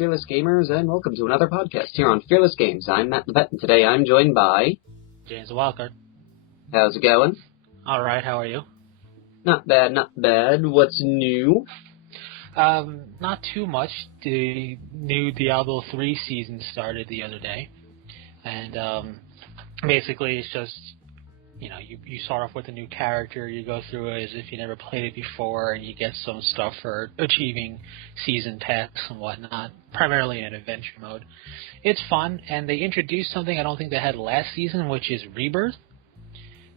Fearless Gamers, and welcome to another podcast here on Fearless Games. I'm Matt the Vet, and today I'm joined by... James Walker. How's it going? Alright, how are you? Not bad, not bad. What's new? Not too much. The new Diablo 3 season started the other day, and basically it's just, you start off with a new character, you go through it as if you never played it before, and you get some stuff for achieving season tasks and whatnot, primarily in adventure mode. It's fun, and they introduced something I don't think they had last season, which is Rebirth.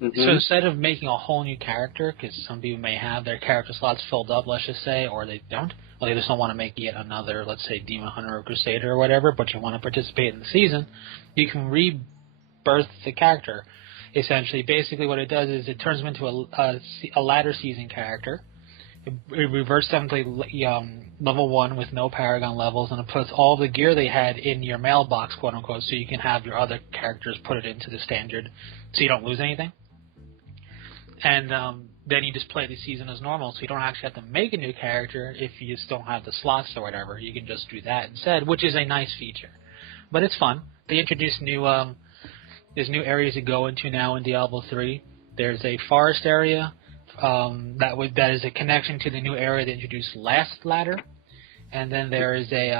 Mm-hmm. So instead of making a whole new character, because some people may have their character slots filled up, let's just say, or they don't, or they just don't want to make yet another, let's say, Demon Hunter or Crusader or whatever, but you want to participate in the season, you can rebirth the character. Essentially, basically what it does is it turns them into a latter season character. It reverts them to level 1 with no Paragon levels, and it puts all the gear they had in your mailbox, quote unquote, so you can have your other characters put it into the standard so you don't lose anything. And then you just play the season as normal, so you don't actually have to make a new character if you just don't have the slots or whatever. You can just do that instead, which is a nice feature. But it's fun. They introduced there's new areas to go into now in Diablo 3. There's a forest area that is a connection to the new area they introduced last ladder. And then there is a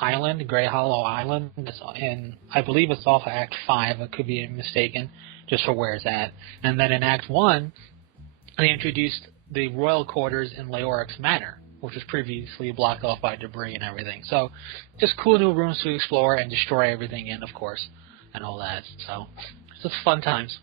island, Grey Hollow Island, and I believe it's off of Act 5. I could be mistaken, just for where it's at. And then in Act 1, they introduced the royal quarters in Leoric's Manor, which was previously blocked off by debris and everything. So just cool new rooms to explore and destroy everything in, of course, and all that. So it's just fun times.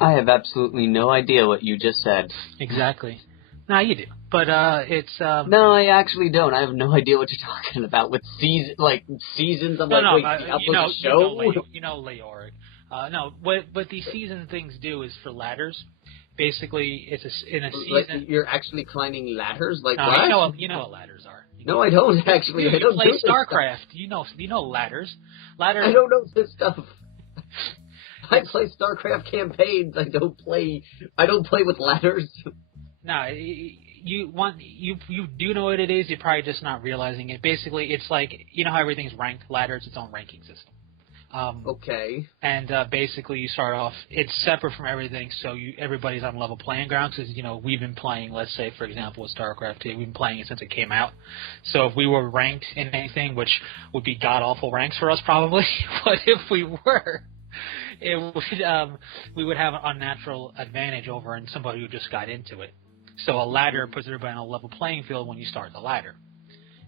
I have absolutely no idea what you just said. Exactly. No, you do. But it's... No, I actually don't. I have no idea what you're talking about. With seasons, I'm Diablo show? You know Leoric. No, what these season things do is for ladders. Basically, it's in a season... Like you're actually climbing ladders? Like no, what? You know what ladders are. No, I don't actually. I don't play do StarCraft. You know ladders. I don't know this stuff. I play StarCraft campaigns. I don't play with ladders. No, you do know what it is. You're probably just not realizing it. Basically, it's like, you know how everything's ranked. Ladder is its own ranking system. Okay. And basically, you start off. It's separate from everything, so everybody's on level playing ground. Because we've been playing. Let's say, for example, with StarCraft 2, we've been playing it since it came out. So if we were ranked in anything, which would be god awful ranks for us probably, but if we were, we would have an unnatural advantage over somebody who just got into it. So a ladder puts everybody on a level playing field when you start the ladder,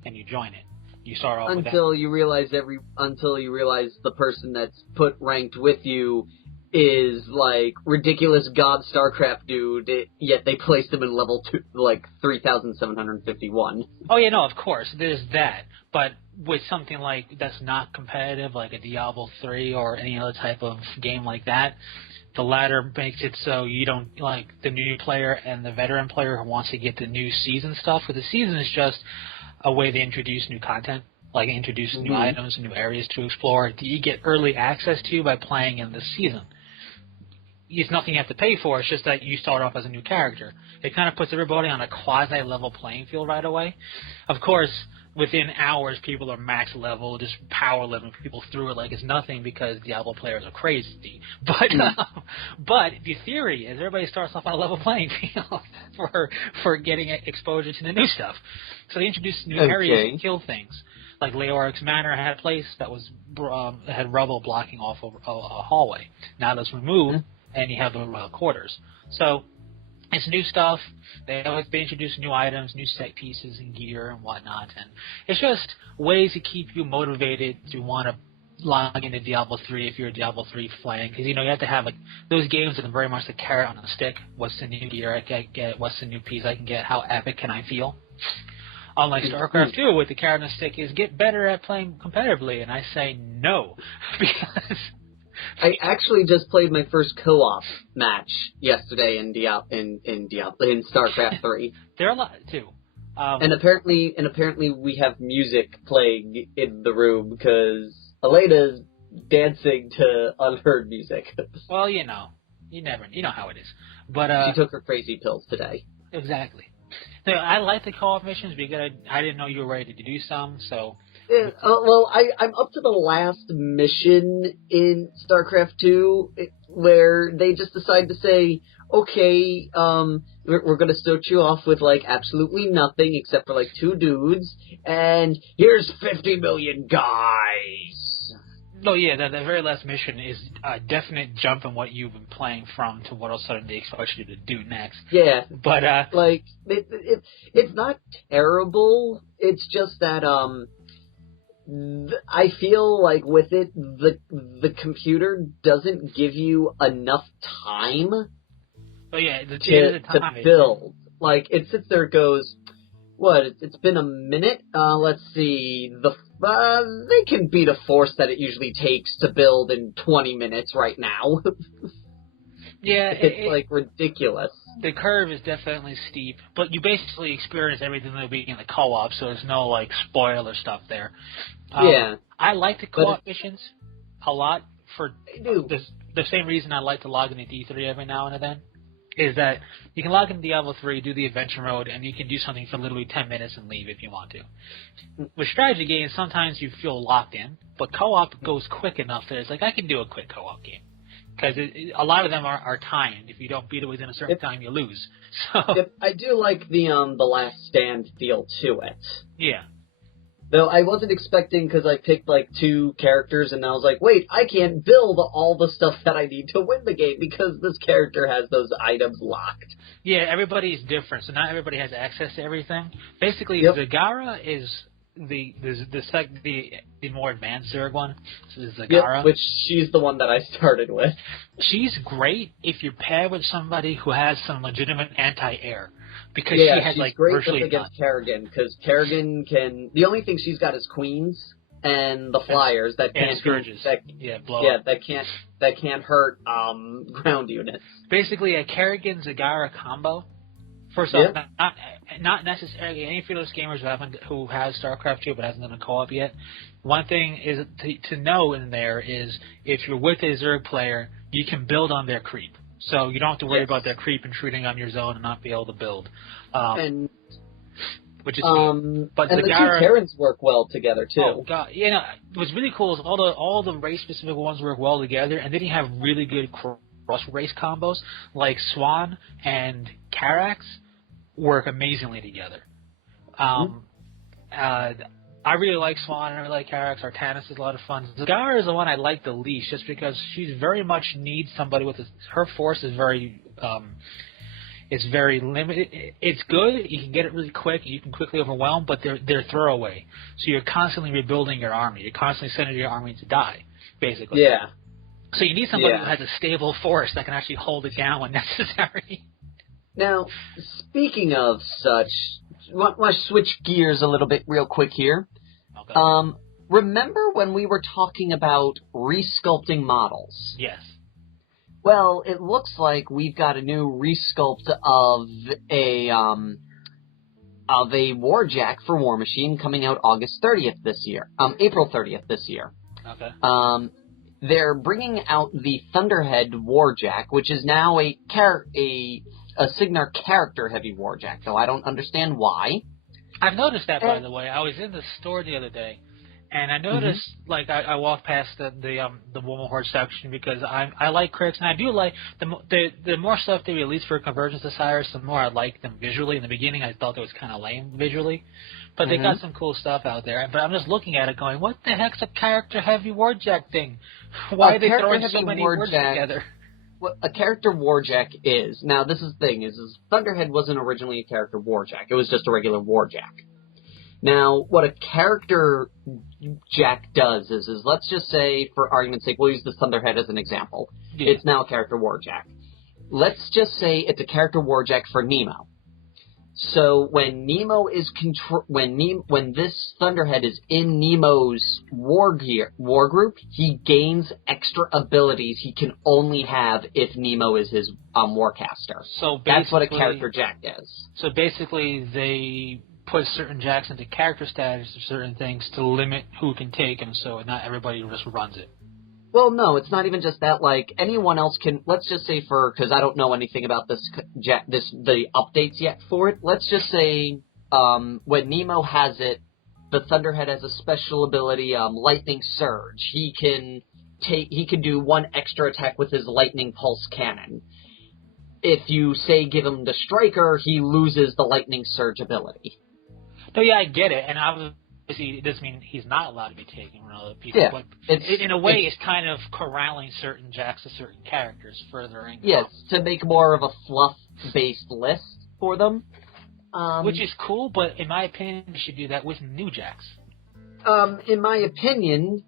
and you join it. You start off until you realize the person that's put ranked with you is like ridiculous god StarCraft dude, yet they placed him in level 2, like 3,751. Oh yeah, no, of course there's that. But with something like that's not competitive, like a Diablo 3 or any other type of game like that, the ladder makes it so you don't, like, the new player and the veteran player who wants to get the new season stuff. Because the season is just a way they introduce new content, like introduce new items, new areas to explore that you get early access to by playing in the season. It's nothing you have to pay for. It's just that you start off as a new character. It kind of puts everybody on a quasi-level playing field right away. Of course, within hours, people are max level, just power leveling people through it like it's nothing because Diablo players are crazy. But the theory is everybody starts off on a level playing field for getting exposure to the new stuff. So they introduced new areas to kill things. Like Leoric's Manor had a place that was had rubble blocking off a hallway. Now that's removed, and you have the royal quarters. So it's new stuff. They always introduce new items, new set pieces and gear and whatnot. And it's just ways to keep you motivated to want to log into Diablo 3 if you're a Diablo 3 fan. Because, you have to have, like, those games are very much the carrot on a stick. What's the new gear I can get? What's the new piece I can get? How epic can I feel? Unlike StarCraft 2, with the carrot on the stick is get better at playing competitively. And I say no. Because I actually just played my first co-op match yesterday in StarCraft 3. There are a lot too. And apparently we have music playing in the room because Elena's dancing to unheard music. Well, you know how it is. But she took her crazy pills today. Exactly. So I like the co-op missions because I didn't know you were ready to do some, so I'm up to the last mission in StarCraft 2 where they just decide to say, okay, we're gonna start you off with, like, absolutely nothing except for, like, 2 dudes, and here's 50 million guys! No, yeah, that very last mission is a definite jump in what you've been playing from to what all of a sudden they expect you to do next. Yeah. But, like, it's not terrible, it's just that, I feel like with it, the computer doesn't give you enough time to build. Like, it sits there and goes, it's been a minute? Let's see, they can beat a force that it usually takes to build in 20 minutes right now. Yeah, it's like ridiculous. The curve is definitely steep, but you basically experience everything that will be in the co-op, so there's no, like, spoiler stuff there. Yeah. I like the co-op missions a lot for the same reason I like to log into D3 every now and then, is that you can log into Diablo 3, do the adventure mode, and you can do something for literally 10 minutes and leave if you want to. With strategy games, sometimes you feel locked in, but co-op goes quick enough that it's like, I can do a quick co-op game. Because a lot of them are timed. If you don't beat it within a certain time, you lose. So I do like the Last Stand feel to it. Yeah. Though I wasn't expecting, because I picked, like, 2 characters, and I was like, wait, I can't build all the stuff that I need to win the game, because this character has those items locked. Yeah, everybody's different, so not everybody has access to everything. Basically, Zagara is the more advanced Zerg one. So Zagara. Yep, which she's the one that I started with. She's great if you're paired with somebody who has some legitimate anti-air. Because she has, she's like, great virtually against Kerrigan, because Kerrigan can... The only thing she's got is Queens and the Flyers that can't... Scourges. That can't hurt ground units. Basically, a Kerrigan-Zagara combo. First off, not necessarily any Fearless gamers who has StarCraft 2 but hasn't done a co-op yet. One thing is to know in there is if you're with a Zerg player, you can build on their creep. So you don't have to worry about their creep intruding on your zone and not be able to build. Which is good. But and Zagara, the 2 Terrans work well together, too. Oh, God. You know, what's really cool is all the race-specific ones work well together, and then you have really good cross-race combos, like Swan and Carax work amazingly together. I really like Swan, and I really like Carax. Artanis is a lot of fun. Zagara is the one I like the least, just because she very much needs somebody with her force is very it's very limited. It's good. You can get it really quick. You can quickly overwhelm, but they're throwaway. So you're constantly rebuilding your army. You're constantly sending your army to die, basically. Yeah. So you need somebody who has a stable force that can actually hold it down when necessary. Now, speaking of such, want to switch gears a little bit real quick here. Okay. Remember when we were talking about resculpting models? Yes. Well, it looks like we've got a new resculpt of a Warjack for Warmachine coming out August 30th this year. April 30th this year. Okay. They're bringing out the Thunderhead Warjack, which is now a Signar character-heavy Warjack, though I don't understand why. I've noticed that, by the way. I was in the store the other day, and I noticed, like, I walked past the Warmachine section because I like Crix, and I do like the more stuff they release for Convergence of Cyrus, the more I like them visually. In the beginning, I thought it was kind of lame visually, but they got some cool stuff out there. But I'm just looking at it going, what the heck's a character-heavy Warjack thing? Why are they throwing so many words together? What a character Warjack is. Now, this is the thing, is Thunderhead wasn't originally a character Warjack. It was just a regular Warjack. Now, what a character Jack does is let's just say, for argument's sake, we'll use the Thunderhead as an example. Yeah. It's now a character Warjack. Let's just say it's a character Warjack for Nemo. So when Nemo is when this Thunderhead is in Nemo's war group, he gains extra abilities he can only have if Nemo is his warcaster. So that's what a character Jack does. So basically, they put certain Jacks into character status or certain things to limit who can take them, so not everybody just runs it. Well, no, it's not even just that. Like, anyone else can, let's just say because I don't know anything about the updates yet for it, let's just say when Nemo has it, the Thunderhead has a special ability, Lightning Surge. He can do one extra attack with his Lightning Pulse Cannon. If you, say, give him the Striker, he loses the Lightning Surge ability. No, yeah, I get it, and obviously it doesn't mean he's not allowed to be taken from other people. Yeah, but in a way, it's kind of corralling certain jacks to certain characters further in. Yes, to make more of a fluff-based list for them. Which is cool, but in my opinion, you should do that with new jacks. In my opinion,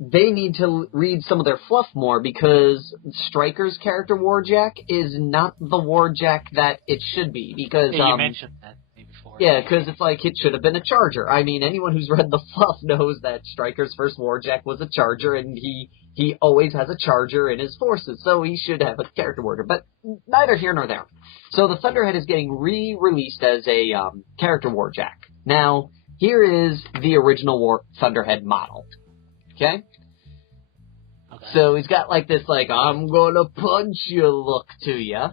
they need to read some of their fluff more, because Striker's character Warjack is not the Warjack that it should be, because... Yeah, you mentioned that before. Yeah, because it's like, it should have been a Charger. I mean, anyone who's read the fluff knows that Striker's first Warjack was a Charger, and he always has a Charger in his forces, so he should have a character Warrior, but neither here nor there. So the Thunderhead is getting re-released as a character Warjack. Now, here is the original Thunderhead model. Okay? So he's got like this, like, I'm gonna punch you look to ya.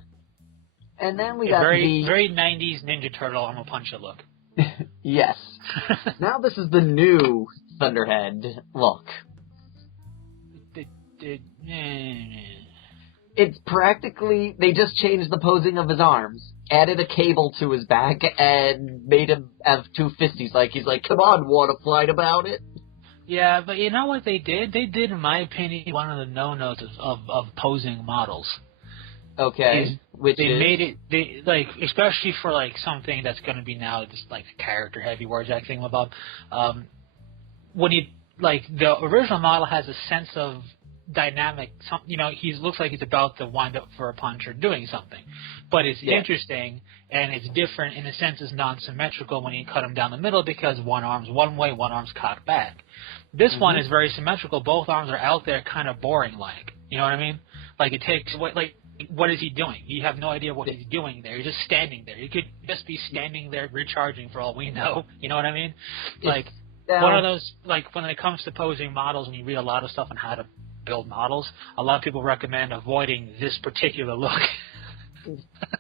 And then we got very 90s Ninja Turtle, I'm gonna punch you look. Yes. Now this is the new Thunderhead look. It's practically, they just changed the posing of his arms, added a cable to his back, and made him have two fisties. Like, he's like, come on, wanna fight about it? Yeah, but you know what they did? They did, in my opinion, one of the no-nos of posing models. Okay, made it, like, especially for, like, something that's going to be now just, like, a character-heavy Warjack thing about, when you, like, the original model has a sense of dynamic, you know, he looks like he's about to wind up for a punch or doing something. But it's interesting, and it's different in a sense it's non-symmetrical when you cut him down the middle, because one arm's one way, one arm's cocked back. This one is very symmetrical. Both arms are out there, kind of boring-like. You know what I mean? Like, it takes, like, what is he doing? You have no idea what he's doing there. He's just standing there. He could just be standing there recharging for all we know. You know what I mean? Like, one of those, like, when it comes to posing models and you read a lot of stuff on how to build models, a lot of people recommend avoiding this particular look.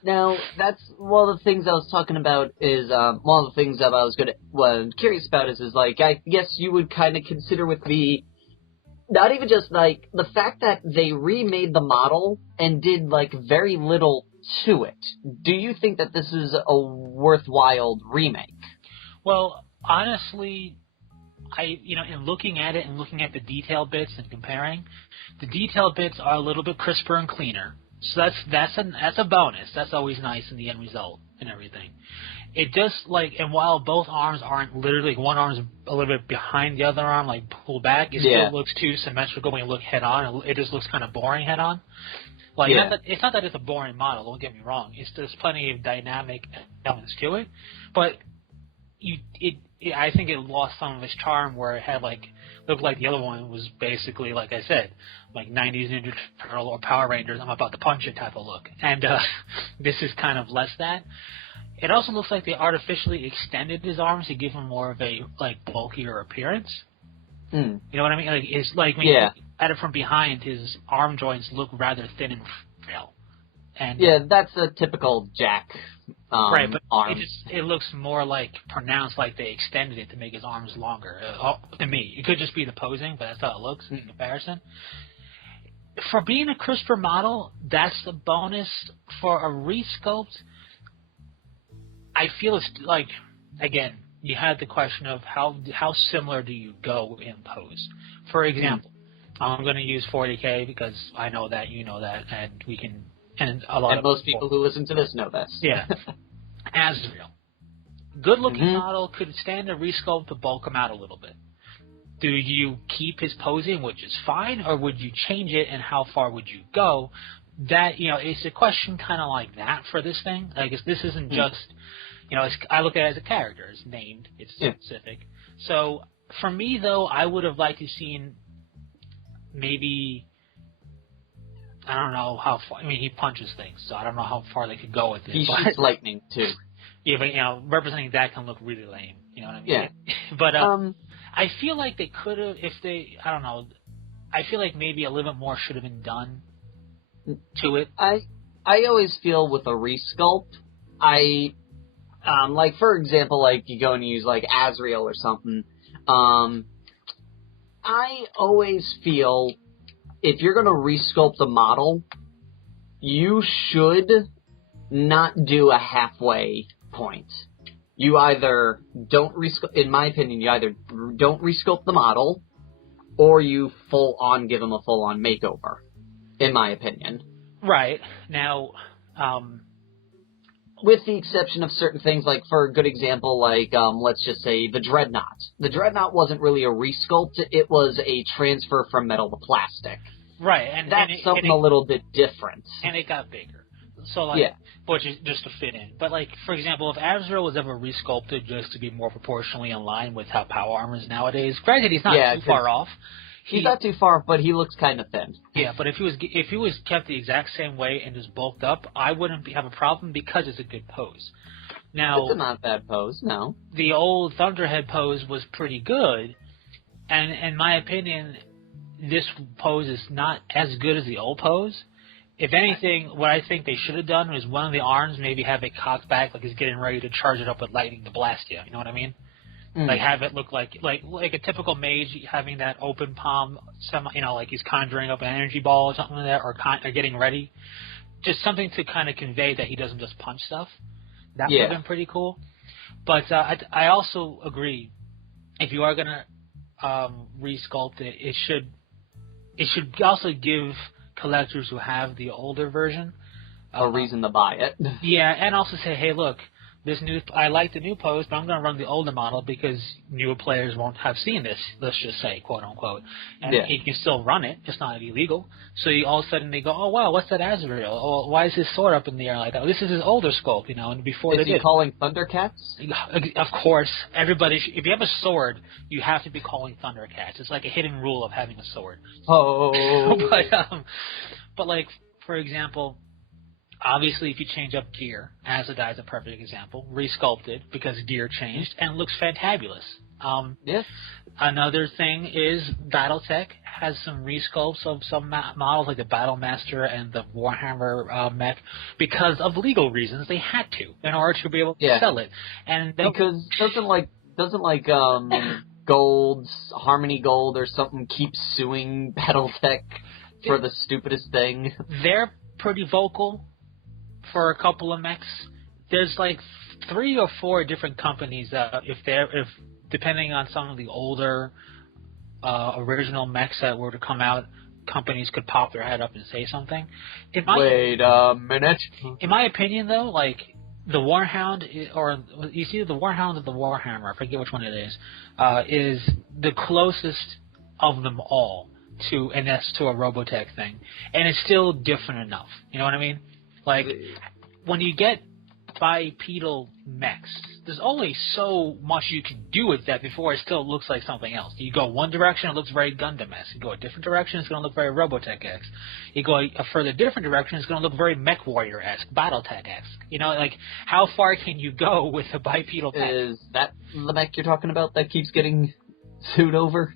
Now, that's one of the things I was talking about is, one of the things that I was curious about is like, I guess you would kind of consider with the, not even just, like, the fact that they remade the model and did, like, very little to it. Do you think that this is a worthwhile remake? Well, honestly, in looking at it and looking at the detail bits and comparing, the detail bits are a little bit crisper and cleaner. So that's a bonus. That's always nice in the end result and everything. It just, like, and while both arms aren't literally, like, one arm's a little bit behind the other arm, like, pulled back, it still looks too symmetrical when you look head-on. It just looks kind of boring head-on. Like, it's not that it's a boring model, don't get me wrong. There's plenty of dynamic elements to it. But I think it lost some of its charm where it had, like, looked like the other one was basically, like I said, like 90s Ninja Turtle or Power Rangers, I'm about to punch it type of look. And this is kind of less that. It also looks like they artificially extended his arms to give him more of a, like, bulkier appearance. You know what I mean? Like, it's like when you look at it from behind, his arm joints look rather thin and frail. And that's a typical Jack right, but arm. It looks more like pronounced, like they extended it to make his arms longer. To me, it could just be the posing, but that's how it looks in comparison. For being a crisper model, that's the bonus. For a resculpt, I feel it's like, again, you had the question of how similar do you go in pose. For example, I'm going to use 40K because I know that, you know that, and we can. And most people who listen to this know this. Yeah. Azrael. Good-looking model could stand a resculpt to bulk him out a little bit. Do you keep his posing, which is fine, or would you change it, and how far would you go? That, it's a question kind of like that for this thing. I guess this isn't just, I look at it as a character. It's named. It's specific. So, for me, though, I would have liked to seen maybe... I don't know how far. I mean, he punches things, so I don't know how far they could go with it. He shoots lightning too. Yeah, but representing that can look really lame. You know what I mean? Yeah. But I feel like they could have, I don't know. I feel like maybe a little bit more should have been done to it. I always feel with a resculpt, I Like, for example, like, you go and use, like, Azrael or something. I always feel if you're going to resculpt a model, you should not do a halfway point. You either don't in my opinion, you either don't resculpt the model, or you full-on give them a full-on makeover, in my opinion. Right. Now, with the exception of certain things, like, for a good example, like, let's just say the Dreadnought. The Dreadnought wasn't really a resculpt, it was a transfer from metal to plastic. Right. That's something a little bit different. And it got bigger. So, like, yeah. But just to fit in. But, like, for example, if Azrael was ever resculpted just to be more proportionally in line with how power armor is nowadays, granted, he's not too far off. He's not too far off, but he looks kind of thin. Yeah, but if he was kept the exact same way and just bulked up, I wouldn't have a problem because it's a good pose. Now, it's not a bad pose, no. The old Thunderhead pose was pretty good, and in my opinion, this pose is not as good as the old pose. If anything, what I think they should have done was one of the arms maybe have it cocked back like he's getting ready to charge it up with lightning to blast you. You know what I mean? Like have it look like a typical mage having that open palm, like he's conjuring up an energy ball or something like that, or getting ready. Just something to kind of convey that he doesn't just punch stuff. That would have been pretty cool. But I also agree, if you are gonna resculpt it, it should also give collectors who have the older version a reason to buy it. Yeah, and also say, hey, look, I like the new pose, but I'm going to run the older model because newer players won't have seen this, let's just say, quote unquote. And you can still run it, it's not illegal. So all of a sudden they go, oh wow, what's that Azrael? Oh, why is his sword up in the air like that? Oh, this is his older sculpt, and before is he calling Thundercats? Of course, everybody. If you have a sword, you have to be calling Thundercats. It's like a hidden rule of having a sword. Oh. but like, for example, obviously, if you change up gear, Azadai is a perfect example, resculpted because gear changed and looks fantabulous. Yes. Another thing is BattleTech has some resculpts of some models like the Battlemaster and the Warhammer mech because of legal reasons. They had to in order to be able to sell it. And because doesn't Gold's Harmony Gold or something keep suing BattleTech for the stupidest thing? They're pretty vocal for a couple of mechs. There's like 3 or 4 different companies that if depending on some of the older original mechs that were to come out, companies could pop their head up and say something. Wait a minute. In my opinion, though, like the Warhound, or you see the Warhound or the Warhammer, I forget which one it is the closest of them all to a Robotech thing, and it's still different enough. You know what I mean? Like, when you get bipedal mechs, there's only so much you can do with that before it still looks like something else. You go one direction, it looks very Gundam-esque. You go a different direction, it's going to look very Robotech-esque. You go a further different direction, it's going to look very Mech Warrior-esque, Battletech-esque. Like, how far can you go with a bipedal mech? Is that the mech you're talking about that keeps getting sued over?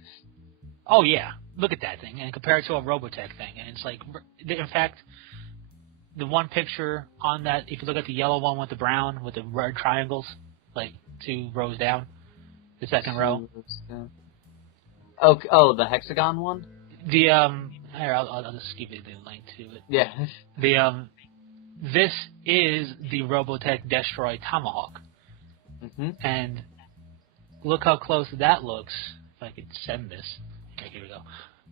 Oh, yeah. Look at that thing, and compare it to a Robotech thing. And it's like, in fact, the one picture on that, if you look at the yellow one with the brown, with the red triangles, like 2 rows down, the second row. Oh, the hexagon one? Here, I'll just give you the link to it. Yeah. This is the Robotech Destroy Tomahawk. Mm-hmm. And look how close that looks. If I could send this. Okay, here we go.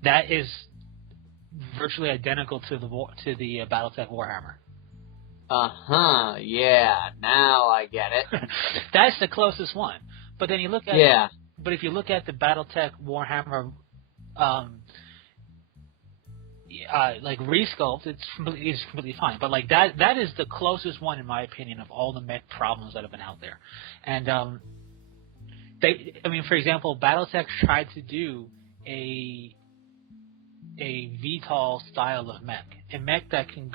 That is virtually identical to the BattleTech Warhammer. Yeah, now I get it. That's the closest one. But then you look at But if you look at the BattleTech Warhammer like resculpt, it's completely fine. But like that is the closest one in my opinion of all the mech problems that have been out there. And for example, BattleTech tried to do a VTOL style of mech, a mech that can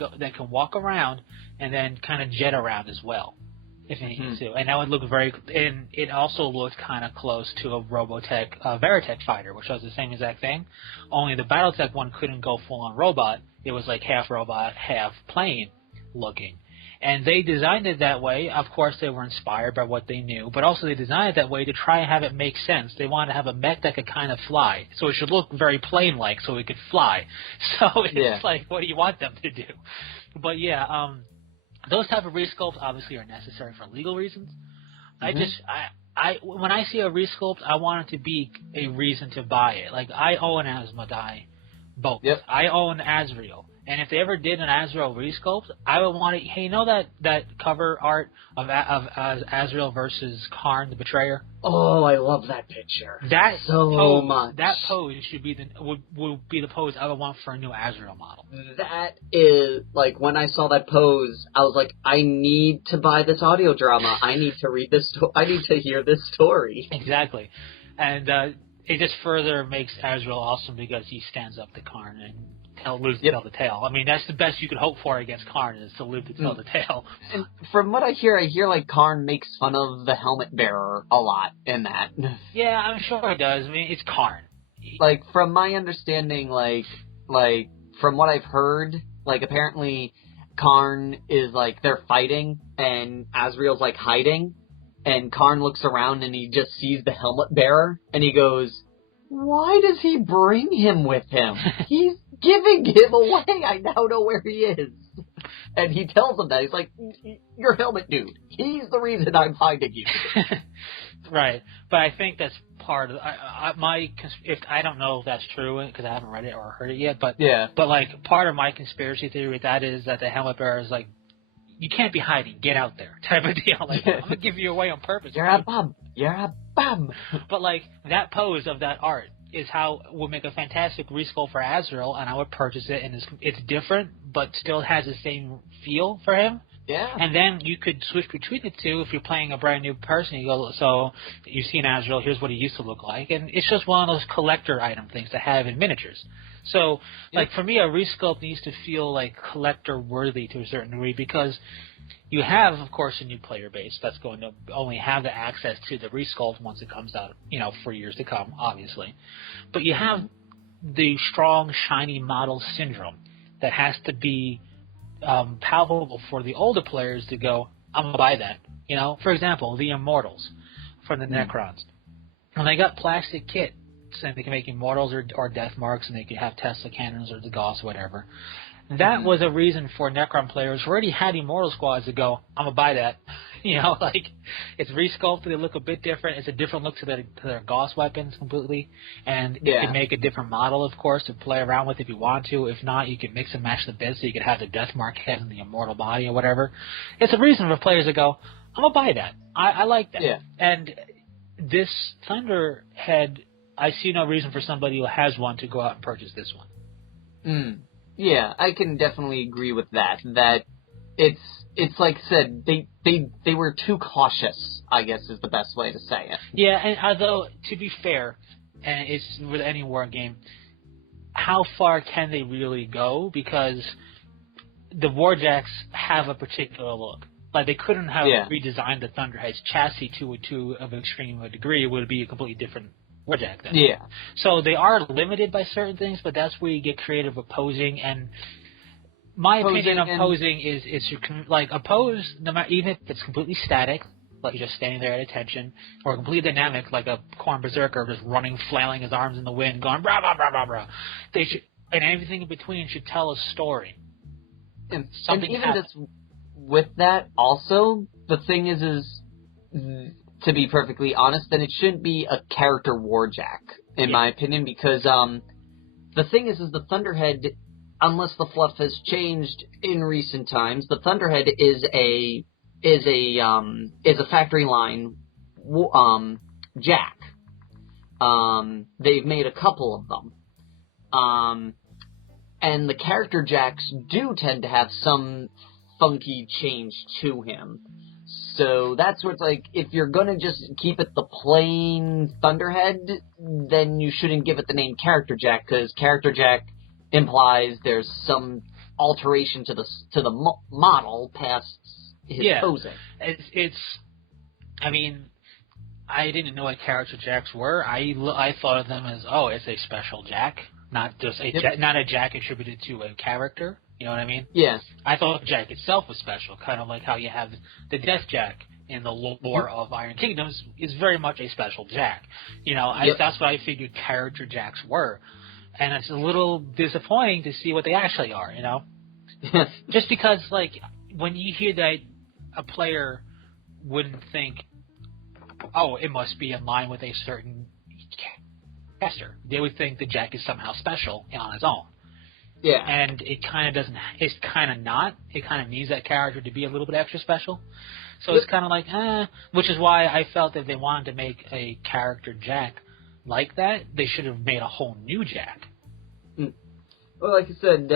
walk around and then kind of jet around as well, if it needs to, and that would look and it also looked kind of close to a Robotech Veritech fighter, which was the same exact thing. Only the BattleTech one couldn't go full on robot; it was like half robot, half plane looking, And they designed it that way. Of course, they were inspired by what they knew, but also they designed it that way to try and have it make sense. They wanted to have a mech that could kind of fly, so it should look very plane-like, so it could fly. So it's like, what do you want them to do? But yeah, those type of resculpts obviously are necessary for legal reasons. When I see a resculpt, I want it to be a reason to buy it. Like, I own Asmodai both. Yep. I own Azrael. And if they ever did an Azrael resculpt, I would want it. Hey, you know that cover art of Azrael versus Karn the Betrayer? Oh, I love that picture. That so much. That pose should be would be the pose I would want for a new Azrael model. That is, like, when I saw that pose, I was like, I need to buy this audio drama. I need to read this. I need to hear this story. Exactly, and it just further makes Azrael awesome because he stands up to Karn and lives to tell the tale. I mean, that's the best you could hope for against Karn, is to live to tell the tale. And from what I hear like Karn makes fun of the helmet bearer a lot in that. Yeah, I'm sure he does. I mean, it's Karn. Like, from my understanding, like from what I've heard, like, apparently Karn is, like, they're fighting and Azrael's, like, hiding, and Karn looks around and he just sees the helmet bearer and he goes, why does he bring him with him? He's giving him away. I now know where he is. And he tells him that. He's like, your helmet dude. He's the reason I'm finding you. Right. But I think that's part of if I don't know if that's true because I haven't read it or heard it yet, but like, part of my conspiracy theory with that is that the helmet bearer is like, you can't be hiding, get out there type of deal. Like, I'm gonna give you away on purpose. You're a bum. But like, that pose of that art is how would make a fantastic resculpt for Azrael, and I would purchase it, and it's different but still has the same feel for him. Yeah. And then you could switch between the two if you're playing a brand new person. You go, so you've seen Azrael, here's what he used to look like. And it's just one of those collector item things to have in miniatures. So, like, for me, a resculpt needs to feel, like, collector-worthy to a certain degree because you have, of course, a new player base that's going to only have the access to the resculpt once it comes out, for years to come, obviously. But you have the strong, shiny model syndrome that has to be palpable for the older players to go, I'm going to buy that. For example, the Immortals from the Necrons. When they got plastic kit, saying they can make Immortals or Death Marks, and they could have Tesla cannons or the Gauss, whatever. That was a reason for Necron players who already had Immortal squads to go, I'm going to buy that. Like, it's resculpted, they look a bit different. It's a different look to their Gauss weapons completely. And you can make a different model, of course, to play around with if you want to. If not, you can mix and match the bits so you could have the Death Mark head and the Immortal body or whatever. It's a reason for players to go, I'm going to buy that. I like that. Yeah. And this Thunderhead, I see no reason for somebody who has one to go out and purchase this one. Yeah, I can definitely agree with that. That it's like I said, they were too cautious, I guess is the best way to say it. Yeah, and although, to be fair, and it's with any war game, how far can they really go? Because the Warjacks have a particular look. Like, they couldn't have redesigned the Thunderhead's chassis to of extreme a degree. It would be a completely different Warjack then. Yeah. So they are limited by certain things, but that's where you get creative with posing. And my opinion of posing is like a pose, no matter, even if it's completely static, like you're just standing there at attention, or completely dynamic, like a Khorne Berserker just running, flailing his arms in the wind, going brah brah brah brah brah. They should, and everything in between should tell a story. And even just with that, also the thing is to be perfectly honest, then it shouldn't be a character Warjack, in my opinion, because the thing is the Thunderhead, unless the fluff has changed in recent times, the Thunderhead is a factory line Jack. They've made a couple of them. And the character Jacks do tend to have some funky change to him. So that's what's like, if you're gonna just keep it the plain Thunderhead, then you shouldn't give it the name Character Jack, because Character Jack implies there's some alteration to the model past his posing. I mean, I didn't know what Character Jacks were. I thought of them as, it's a special Jack, not just not a Jack attributed to a character. You know what I mean? Yeah. I thought Jack itself was special, kind of like how you have the Death Jack in the lore of Iron Kingdoms is very much a special Jack. You know, that's what I figured character Jacks were. And it's a little disappointing to see what they actually are, you know? Just because, like, when you hear that a player wouldn't think, oh, it must be in line with a certain caster. They would think that Jack is somehow special on his own. Yeah. And it kind of doesn't, it's kind of not. It kind of needs that character to be a little bit extra special. So it's kind of like, which is why I felt that if they wanted to make a character Jack like that, they should have made a whole new Jack. Well, like I said,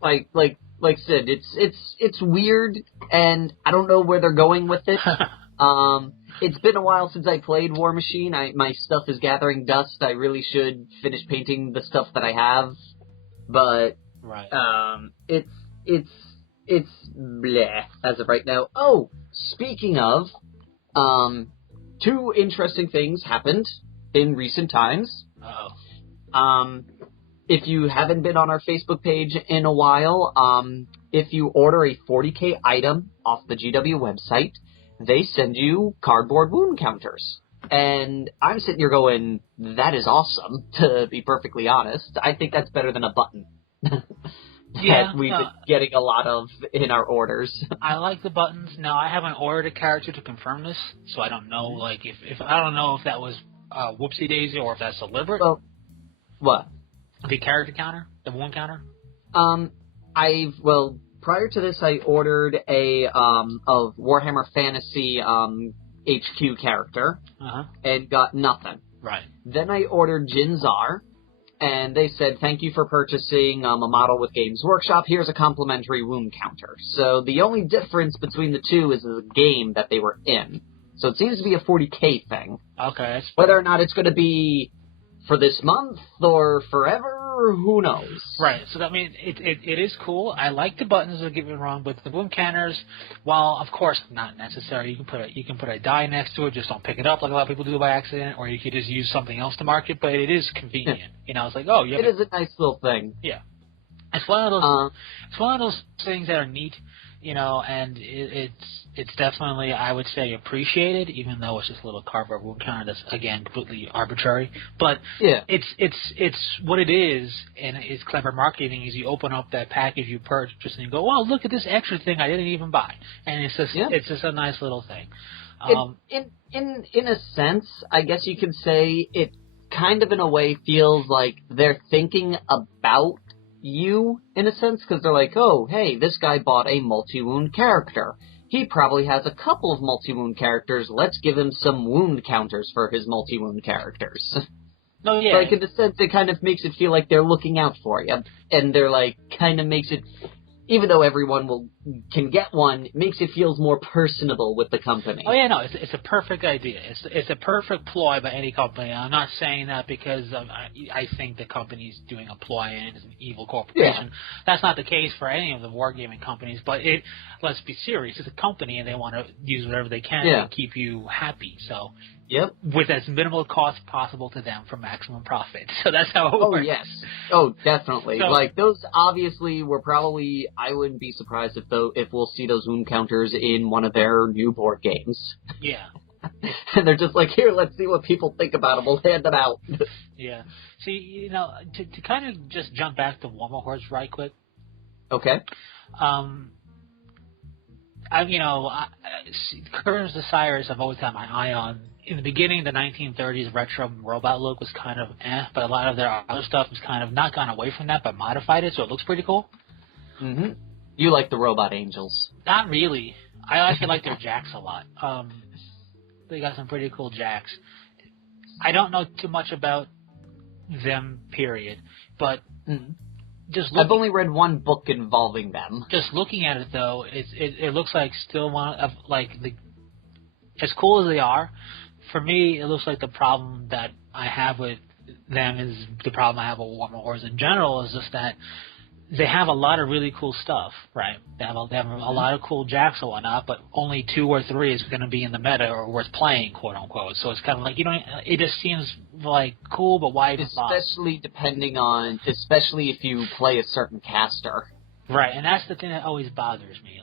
like I said, it's weird, and I don't know where they're going with it. It's been a while since I played Warmachine. My stuff is gathering dust. I really should finish painting the stuff that I have, but it's bleh as of right now. Oh, speaking of, two interesting things happened in recent times. If you haven't been on our Facebook page in a while, if you order a 40K item off the GW website, they send you cardboard wound counters. And I'm sitting here going, that is awesome, to be perfectly honest. I think that's better than a button. That we've been getting a lot of in our orders. I like the buttons. Now, I haven't ordered a character to confirm this, so I don't know, like, if I don't know if that was whoopsie daisy or if that's deliberate. Well, what? The character counter? The wound counter? Prior to this, I ordered a Warhammer Fantasy HQ character and got nothing. Right. Then I ordered Jinzar, and they said, thank you for purchasing a model with Games Workshop. Here's a complimentary wound counter. So the only difference between the two is the game that they were in. So it seems to be a 40K thing. Okay. Whether or not it's going to be for this month or forever, who knows? Right. So that means it is cool. I like the buttons. Don't get me wrong, but the wound counters, while of course not necessary, you can put a die next to it. Just don't pick it up like a lot of people do by accident, or you could just use something else to mark it. But it is convenient. You know, it's like it is a nice little thing. Yeah. It's one of those. It's one of those things that are neat. You know, and it's definitely, I would say, appreciated, even though it's just a little cardboard wound counter that's, again, completely arbitrary. But it's what it is, and it's clever marketing. Is you open up that package you purchase and you go, "Wow, look at this extra thing I didn't even buy," and it's just a nice little thing. In a sense, I guess you could say it kind of in a way feels like they're thinking about you, in a sense, because they're like, oh, hey, this guy bought a multi-wound character. He probably has a couple of multi-wound characters. Let's give him some wound counters for his multi-wound characters. No, yeah. Like, in a sense, it kind of makes it feel like they're looking out for you. And they're like, kind of makes it, even though everyone can get one, it makes it feel more personable with the company. Oh, yeah, no, it's a perfect idea. It's a perfect ploy by any company. I'm not saying that because I think the company's doing a ploy and it's an evil corporation. Yeah. That's not the case for any of the wargaming companies, but let's be serious. It's a company and they want to use whatever they can to keep you happy. So, with as minimal cost possible to them for maximum profit. So that's how it works. Oh, yes. Oh, definitely. So, like, those obviously were probably, I wouldn't be surprised if we'll see those wound counters in one of their new board games. Yeah. And they're just like, here, let's see what people think about them. We'll hand them out. Yeah. See, you know, to kind of just jump back to Warmachine right quick. Okay. Curtains of Cyrus I've always had my eye on. In the beginning, the 1930s retro robot look was kind of but a lot of their other stuff has kind of not gone away from that, but modified it, so it looks pretty cool. Mm-hmm. You like the robot angels? Not really. I actually like their jacks a lot. They got some pretty cool jacks. I don't know too much about them, period, but I've only read one book involving them. Just looking at it, though, it looks like still one of, like, as cool as they are, for me, it looks like the problem that I have with them is the problem I have with Warmachine in general, is just that they have a lot of really cool stuff, right? They have a lot of cool jacks and whatnot, but only 2 or 3 is going to be in the meta or worth playing, quote unquote. So it's kind of like it just seems like cool, but why even bother? Especially if you play a certain caster. Right, and that's the thing that always bothers me.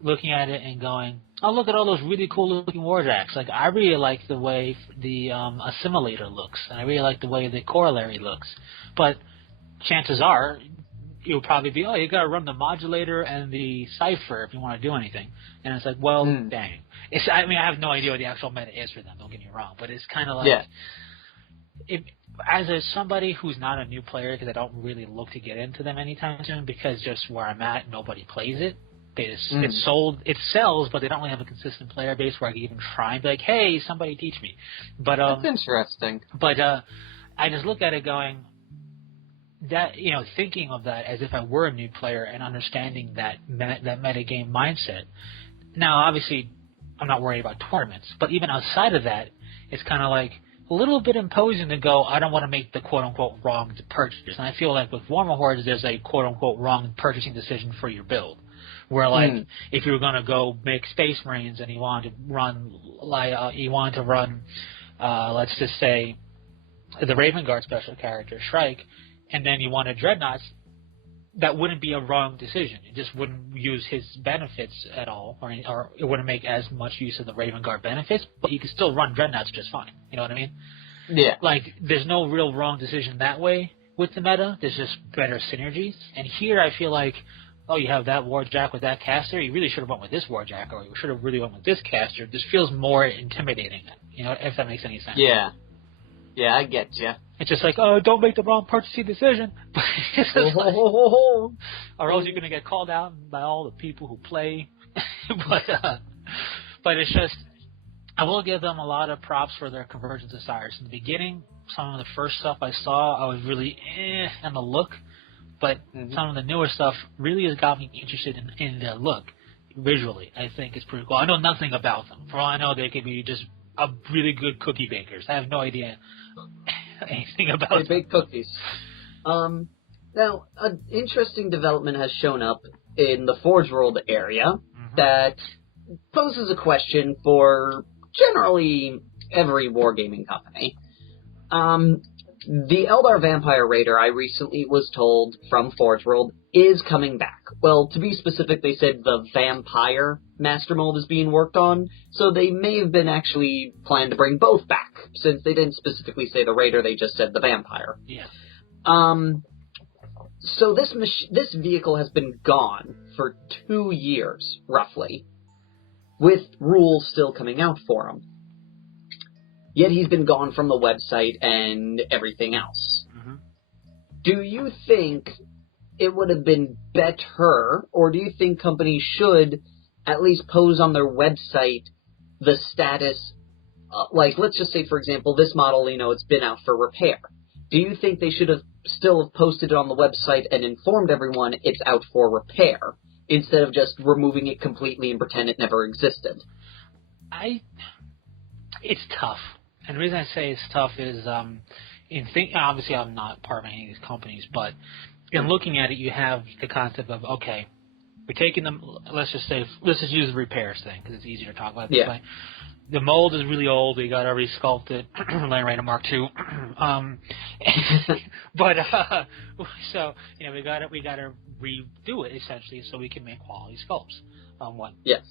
Looking at it and going, oh, look at all those really cool looking warjacks. Like, I really like the way the assimilator looks, and I really like the way the corollary looks. But chances are, you'll probably be, you got to run the modulator and the cipher if you want to do anything. And it's like, well, dang. I have no idea what the actual meta is for them, don't get me wrong, but it's kind of like, as somebody who's not a new player, because I don't really look to get into them anytime soon, because just where I'm at, nobody plays it. It sells, but they don't really have a consistent player base where I can even try and be like, hey, somebody teach me. But that's interesting. But I just look at it going, that thinking of that as if I were a new player and understanding that metagame mindset. Now, obviously, I'm not worried about tournaments, but even outside of that, it's kind of like a little bit imposing to go, I don't want to make the quote-unquote wrong purchase. And I feel like with Warmer Hordes, there's a quote-unquote wrong purchasing decision for your build. Where, like, if you were going to go make Space Marines and you wanted to run, let's just say, the Raven Guard special character, Shrike, and then you wanted Dreadnoughts, that wouldn't be a wrong decision. It just wouldn't use his benefits at all, or it wouldn't make as much use of the Raven Guard benefits, but you could still run Dreadnoughts just fine. You know what I mean? Yeah. Like, there's no real wrong decision that way with the meta. There's just better synergies. And here I feel like, you have that Warjack with that caster, you really should have went with this Warjack, or you should have really went with this caster. This feels more intimidating, if that makes any sense. Yeah. Yeah, I get you. It's just like, don't make the wrong purchasing decision. Or else you're going to get called out by all the people who play. But it's just, I will give them a lot of props for their convergence of styles. In the beginning, some of the first stuff I saw, I was really on the look. But some of the newer stuff really has got me interested in their look visually. I think it's pretty cool. I know nothing about them. For all I know, they could be just really good cookie bakers. I have no idea anything about them. They bake cookies. Now, an interesting development has shown up in the Forge World area that poses a question for generally every wargaming company. The Eldar Vampire Raider, I recently was told from Forge World, is coming back. Well, to be specific, they said the Vampire Master Mold is being worked on, so they may have been actually planned to bring both back, since they didn't specifically say the Raider, they just said the Vampire. Yeah. So this vehicle has been gone for 2 years, roughly, with rules still coming out for him. Yet he's been gone from the website and everything else. Do you think it would have been better, or do you think companies should at least pose on their website the status, like, let's just say, for example, this model, it's been out for repair. Do you think they should have still have posted it on the website and informed everyone it's out for repair, instead of just removing it completely and pretend it never existed? It's tough. And the reason I say it's tough is, obviously I'm not part of any of these companies, but in looking at it, you have the concept of, okay, we're taking them, let's just use the repairs thing, because it's easier to talk about this way. The mold is really old, we got to resculpt it, Land Raider Mark II. So, we got to redo it, essentially, so we can make quality sculpts. Yes.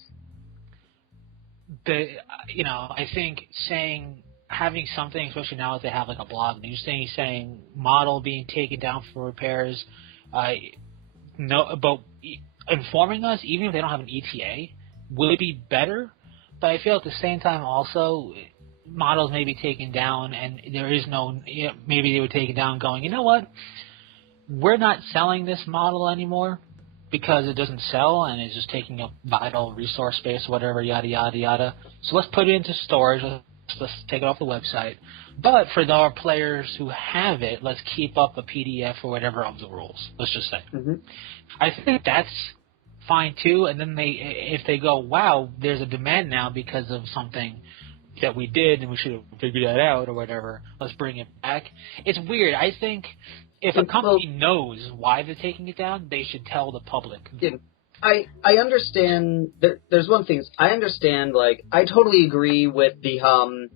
I think having something, especially now that they have like a blog news thing, saying model being taken down for repairs, but informing us, even if they don't have an ETA, will it be better? But I feel at the same time also, models may be taken down, and there is no, maybe they would take it down going, you know what, we're not selling this model anymore because it doesn't sell and it's just taking up vital resource space, whatever, yada, yada, yada. So let's put it into storage. Let's take it off the website. But for our players who have it, let's keep up a PDF or whatever of the rules, let's just say. I think that's fine too. And then if they go, wow, there's a demand now because of something that we did and we should have figured that out or whatever, let's bring it back. It's weird. I think if a company knows why they're taking it down, they should tell the public. Yeah, I understand. There's one thing. I understand. Like, I totally agree with the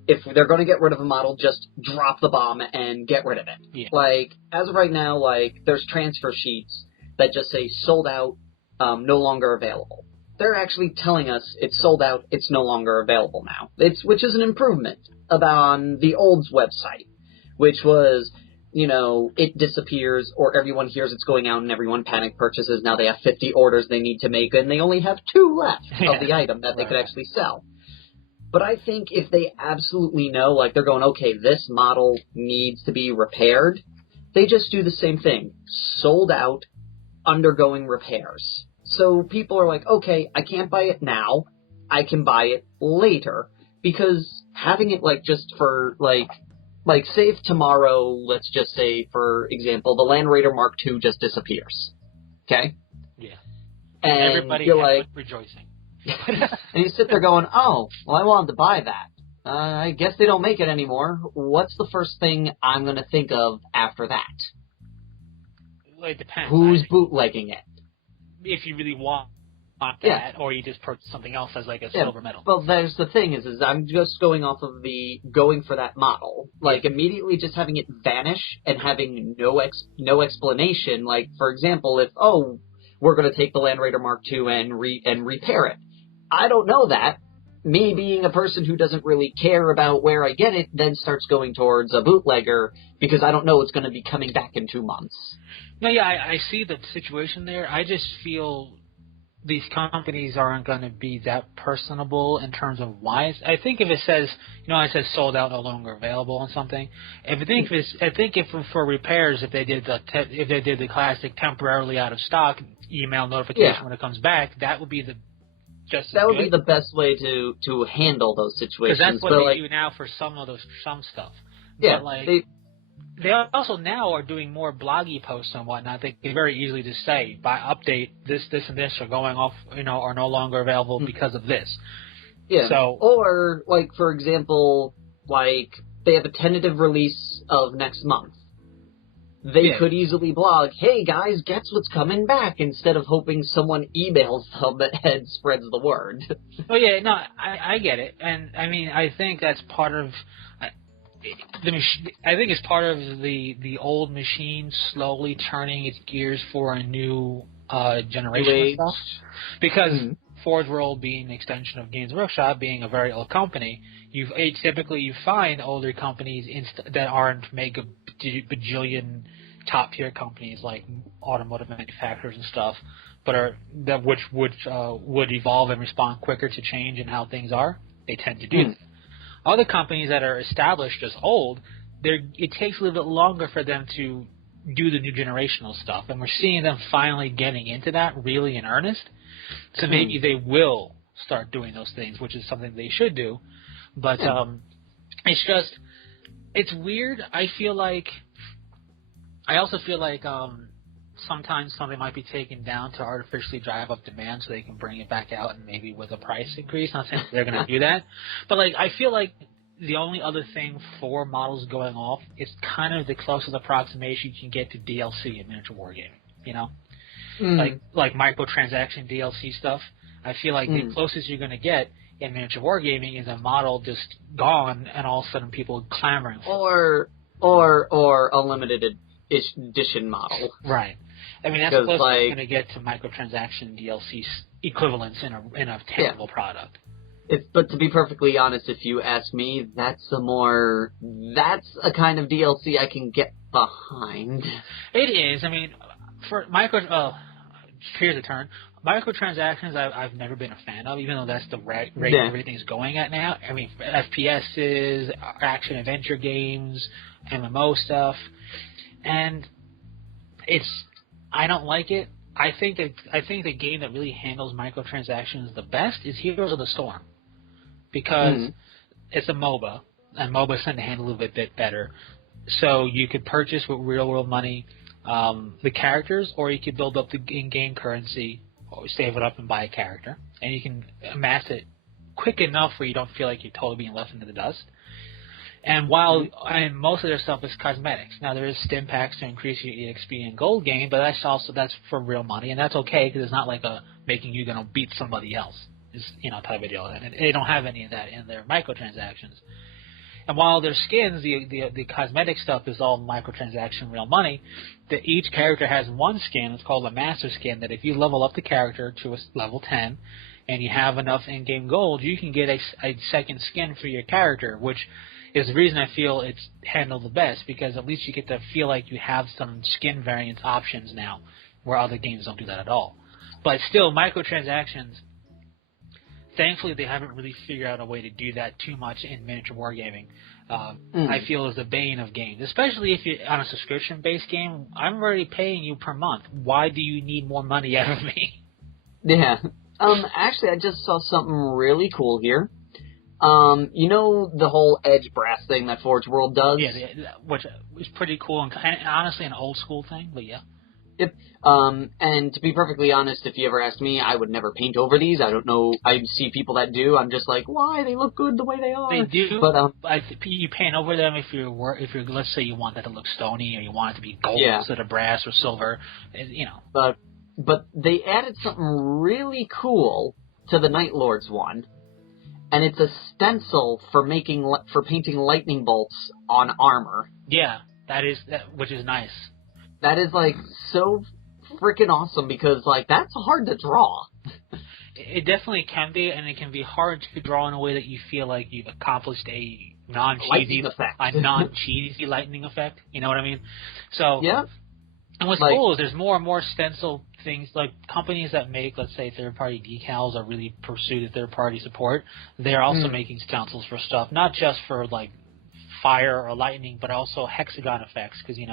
if they're going to get rid of a model, just drop the bomb and get rid of it. Yeah. Like, as of right now, like, there's transfer sheets that just say sold out, no longer available. They're actually telling us it's sold out, it's no longer available now. Which is an improvement on the old website, which was, it disappears, or everyone hears it's going out and everyone panic purchases. Now they have 50 orders they need to make, and they only have 2 left of the item that they could actually sell. But I think if they absolutely know, like, they're going, okay, this model needs to be repaired, they just do the same thing. Sold out, undergoing repairs. So people are like, okay, I can't buy it now, I can buy it later, because having it, like, just for, like, say if tomorrow, let's just say, for example, the Land Raider Mark II just disappears, okay? Yeah. And everybody you're like, rejoicing. and you sit there going, oh, well, I wanted to buy that. I guess they don't make it anymore. What's the first thing I'm going to think of after that? Well, it depends. Who's bootlegging it? If you really want that, or you just purchase something else as like a silver medal. Well, there's the thing is I'm just going off of going for that model. Like, immediately just having it vanish and having no explanation. Like, for example, if, we're going to take the Land Raider Mark II and repair it. I don't know that. Me being a person who doesn't really care about where I get it, then starts going towards a bootlegger because I don't know it's going to be coming back in 2 months. No, yeah, I see the situation there. I just feel these companies aren't going to be that personable in terms of why. I think if it says, it says sold out, no longer available on something. I think if for repairs, if they did the classic temporarily out of stock email notification when it comes back, that would be the be the best way to handle those situations. Because that's what they do now for some stuff. Yeah, but they also now are doing more bloggy posts and whatnot. They can very easily just say, by update, this, and this are going off, are no longer available because of this. Yeah. So, or, like, for example, like, they have a tentative release of next month. They could easily blog, hey guys, guess what's coming back, instead of hoping someone emails them and spreads the word. Oh yeah, no, I get it. And, I mean, I think that's part of... I think it's part of the old machine slowly turning its gears for a new generation of stuff. Because Forge World being an extension of Games Workshop, being a very old company, you find older companies that aren't mega bajillion top tier companies like automotive manufacturers and stuff, but which would evolve and respond quicker to change in how things are. They tend to do that. Other companies that are established as old, it takes a little bit longer for them to do the new generational stuff, and we're seeing them finally getting into that really in earnest. So maybe they will start doing those things, which is something they should do. But it's weird. I also feel like sometimes something might be taken down to artificially drive up demand so they can bring it back out and maybe with a price increase. Not saying they're going to do that. But, I feel like the only other thing for models going off is kind of the closest approximation you can get to DLC in miniature wargaming, Like microtransaction DLC stuff. I feel like the closest you're going to get in miniature wargaming is a model just gone and all of a sudden people clamoring for it. Or a limited edition model. Right. I mean, that's the closest you're going to get to microtransaction DLC equivalents in a tangible product. But to be perfectly honest, if you ask me, that's a kind of DLC I can get behind. It is. I mean, for here's a turn. Microtransactions I've never been a fan of, even though that's the rate everything's going at now. I mean, FPSs, action adventure games, MMO stuff, and I don't like it. I think the game that really handles microtransactions the best is Heroes of the Storm, because it's a MOBA, and MOBAs tend to handle it a bit better. So you could purchase with real world money the characters, or you could build up the in-game currency, or save it up and buy a character, and you can amass it quick enough where you don't feel like you're totally being left into the dust. And and most of their stuff is cosmetics. Now there is stim packs to increase your EXP and gold gain, but that's for real money, and that's okay because it's not like making you gonna beat somebody else. Is type of deal, and they don't have any of that in their microtransactions. And while their skins, the cosmetic stuff is all microtransaction, real money, each character has one skin. It's called a master skin. That if you level up the character to a level 10, and you have enough in-game gold, you can get a second skin for your character, which is the reason I feel it's handled the best, because at least you get to feel like you have some skin variance options now, where other games don't do that at all. But still, microtransactions, thankfully they haven't really figured out a way to do that too much in miniature wargaming. I feel is the bane of games, especially if you're on a subscription-based game. I'm already paying you per month. Why do you need more money out of me? Yeah. Actually, I just saw something really cool here. The whole edge brass thing that Forge World does? Yeah, which is pretty cool and honestly an old school thing, but yeah. Yep. And to be perfectly honest, if you ever asked me, I would never paint over these. I don't know. I see people that do. I'm just like, why? They look good the way they are. They do, but you paint over them if you're let's say you want that to look stony or you want it to be gold instead of brass or silver, But they added something really cool to the Night Lords one, and it's a stencil for painting lightning bolts on armor. Yeah, which is nice. That is so freaking awesome because that's hard to draw. It definitely can be, and it can be hard to draw in a way that you feel like you've accomplished a non-cheesy lightning effect. You know what I mean? So yeah. And what's cool is there's more and more stencil things, like companies that make, let's say, third-party decals or really pursue the third-party support. They're also making stencils for stuff, not just for fire or lightning, but also hexagon effects, because you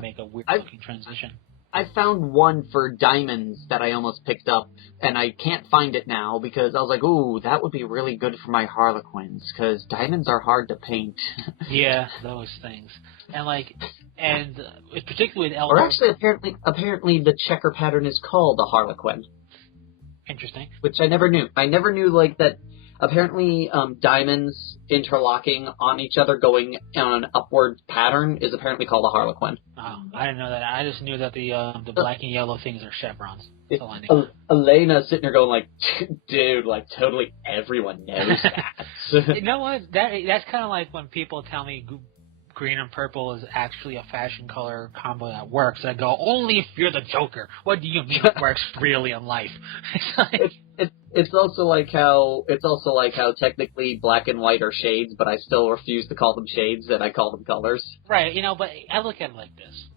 make a weird-looking transition. I found one for diamonds that I almost picked up, and I can't find it now because I was like, ooh, that would be really good for my Harlequins, because diamonds are hard to paint. Yeah, those things. And particularly with Or actually, apparently the checker pattern is called a Harlequin. Interesting. Which I never knew. I never knew, that apparently diamonds interlocking on each other going on an upward pattern is apparently called a Harlequin. Oh, I didn't know that. I just knew that the black and yellow things are chevrons. That's all I knew. Elena's sitting there going dude, totally everyone knows that. You know what? That's kind of like when people tell me green and purple is actually a fashion color combo that works. I go, only if you're the Joker. What do you mean it works really in life? It's also like how technically black and white are shades, but I still refuse to call them shades and I call them colors. Right, but I look at it like this.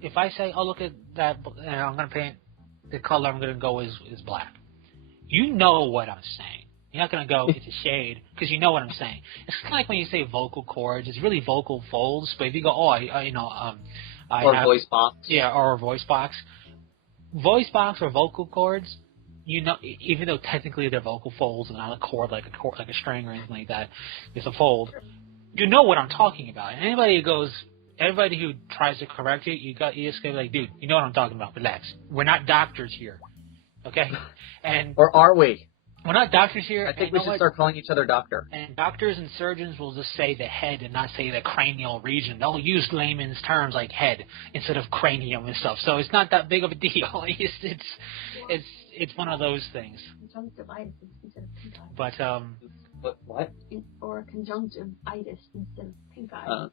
If I say, oh, look at that, I'm going to paint, the color I'm going to go is black. You know what I'm saying. You're not going to go, it's a shade, because you know what I'm saying. It's kind of like when you say vocal cords. It's really vocal folds, but if you go, or voice box. Yeah, or a voice box. Voice box or vocal cords, even though technically they're vocal folds and not a cord like a string or anything like that, it's a fold. You know what I'm talking about. And anybody who tries to correct you, you just gotta be like, dude, you know what I'm talking about. Relax. We're not doctors here, okay? Or are we? We're not doctors here. I think we should start calling each other doctor. And doctors and surgeons will just say the head and not say the cranial region. They'll use layman's terms like head instead of cranium and stuff. So it's not that big of a deal. It's one of those things. Conjunctivitis instead of pink eye. But what? Or conjunctivitis instead of pink eye.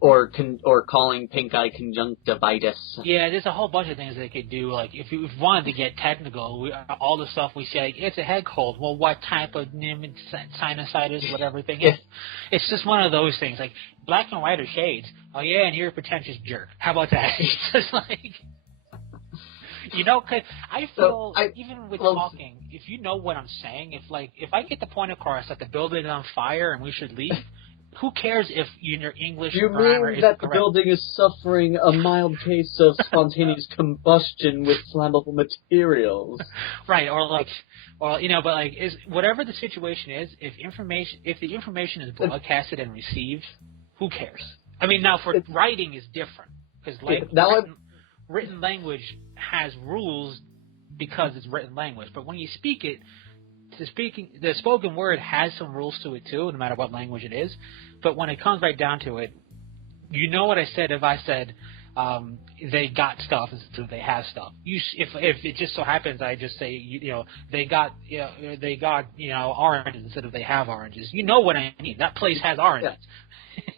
Or calling pink eye conjunctivitis. Yeah, there's a whole bunch of things they could do. Like if you wanted to get technical, all the stuff we say, it's a head cold. Well, what type of sinusitis, whatever thing is? It's just one of those things. Like black and white are shades. Oh yeah, and you're a pretentious jerk. How about that? It's just like, cause I feel even with talking, if you know what I'm saying, if I get the point across that the building is on fire and we should leave. Who cares if your English grammar is correct? You mean that the building is suffering a mild case of spontaneous combustion with flammable materials? Right, whatever the situation is, if the information is broadcasted and received, who cares? I mean, now for writing is different because written language has rules because it's written language, but when you speak it, the spoken word has some rules to it too, no matter what language it is. But when it comes right down to it, you know what I said if I said they got stuff instead of they have stuff. If it just so happens I just say they got oranges instead of they have oranges. You know what I mean? That place has oranges. Yeah.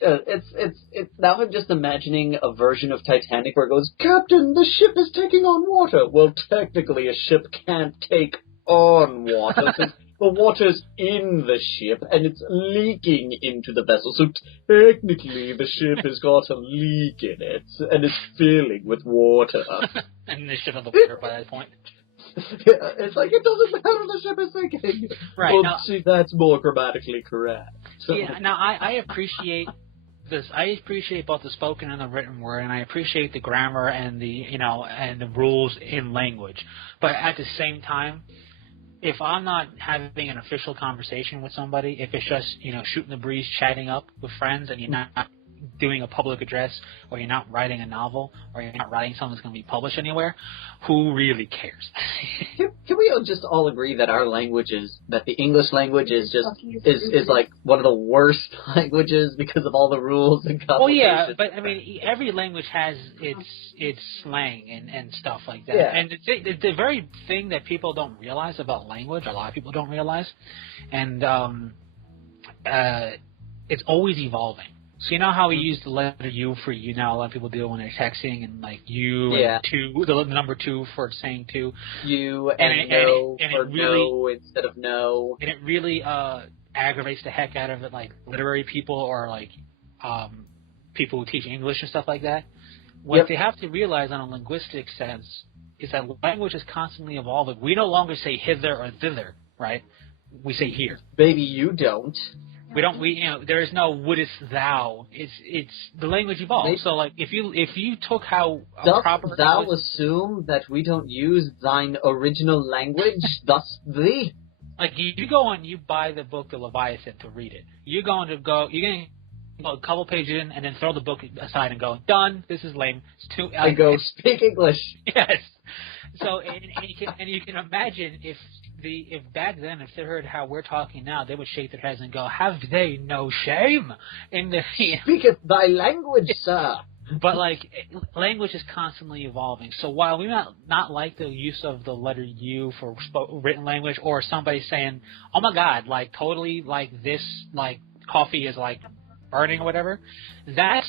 It's now I'm just imagining a version of Titanic where it goes, Captain, the ship is taking on water. Well, technically a ship can't take on water because the water's in the ship and it's leaking into the vessel. So technically the ship has got a leak in it and it's filling with water. And they should have the water by that point. Yeah, it's like, it doesn't matter, the ship is sinking. Right. Well, now, see, that's more grammatically correct. So. Yeah, now I appreciate this. I appreciate both the spoken and the written word, and I appreciate the grammar and the and the rules in language. But at the same time, if I'm not having an official conversation with somebody, if it's just shooting the breeze, chatting up with friends, and you're not doing a public address, or you're not writing a novel, or you're not writing something that's going to be published anywhere, who really cares? Can we just all agree that our languages, that the English language is just is like one of the worst languages because of all the rules and complications? Well, yeah, but I mean, every language has its slang and stuff like that. Yeah. And the very thing that people don't realize about language, a lot of people don't realize, and it's always evolving. So you know how we use the letter U for you now? A lot of people do when they're texting, and like you and two, the number 2 for saying two. You and no for no instead of no. And it really aggravates the heck out of it, like literary people or like people who teach English and stuff like that. What they have to realize on a linguistic sense is that language is constantly evolving. We no longer say hither or thither, right? We say here. Baby, you don't. We don't. There is no wouldest thou. It's the language evolves. Maybe. So like if you took how doth proper thou assume that we don't use thine original language, thus thee? Like you go and you buy the book The Leviathan to read it. You're going to go a couple pages in and then throw the book aside and go, done. This is lame. It's too. I go speak English. Yes. So and you can imagine if back then, if they heard how we're talking now, they would shake their heads and go, have they no shame? Speaketh thy language, sir. But, like, language is constantly evolving. So while we might not like the use of the letter U for written language, or somebody saying, oh my God, like, totally, like, this, like, coffee is, like, burning or whatever, that's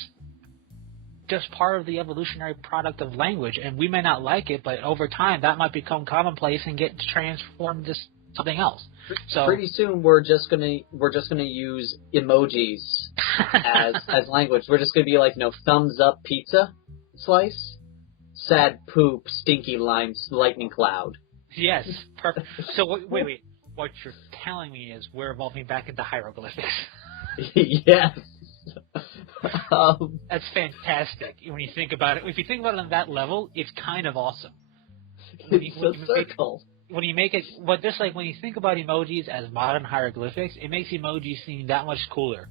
just part of the evolutionary product of language, and we may not like it, but over time that might become commonplace and get transformed to something else. So pretty soon we're just gonna use emojis as language. We're just gonna be like, thumbs up pizza slice, sad poop, stinky lime, lightning cloud. Yes, perfect. So wait. What you're telling me is we're evolving back into hieroglyphics. Yes. That's fantastic when you think about it. If you think about it on that level, it's kind of awesome. It's a circle. When you make it, just like when you think about emojis as modern hieroglyphics, it makes emojis seem that much cooler.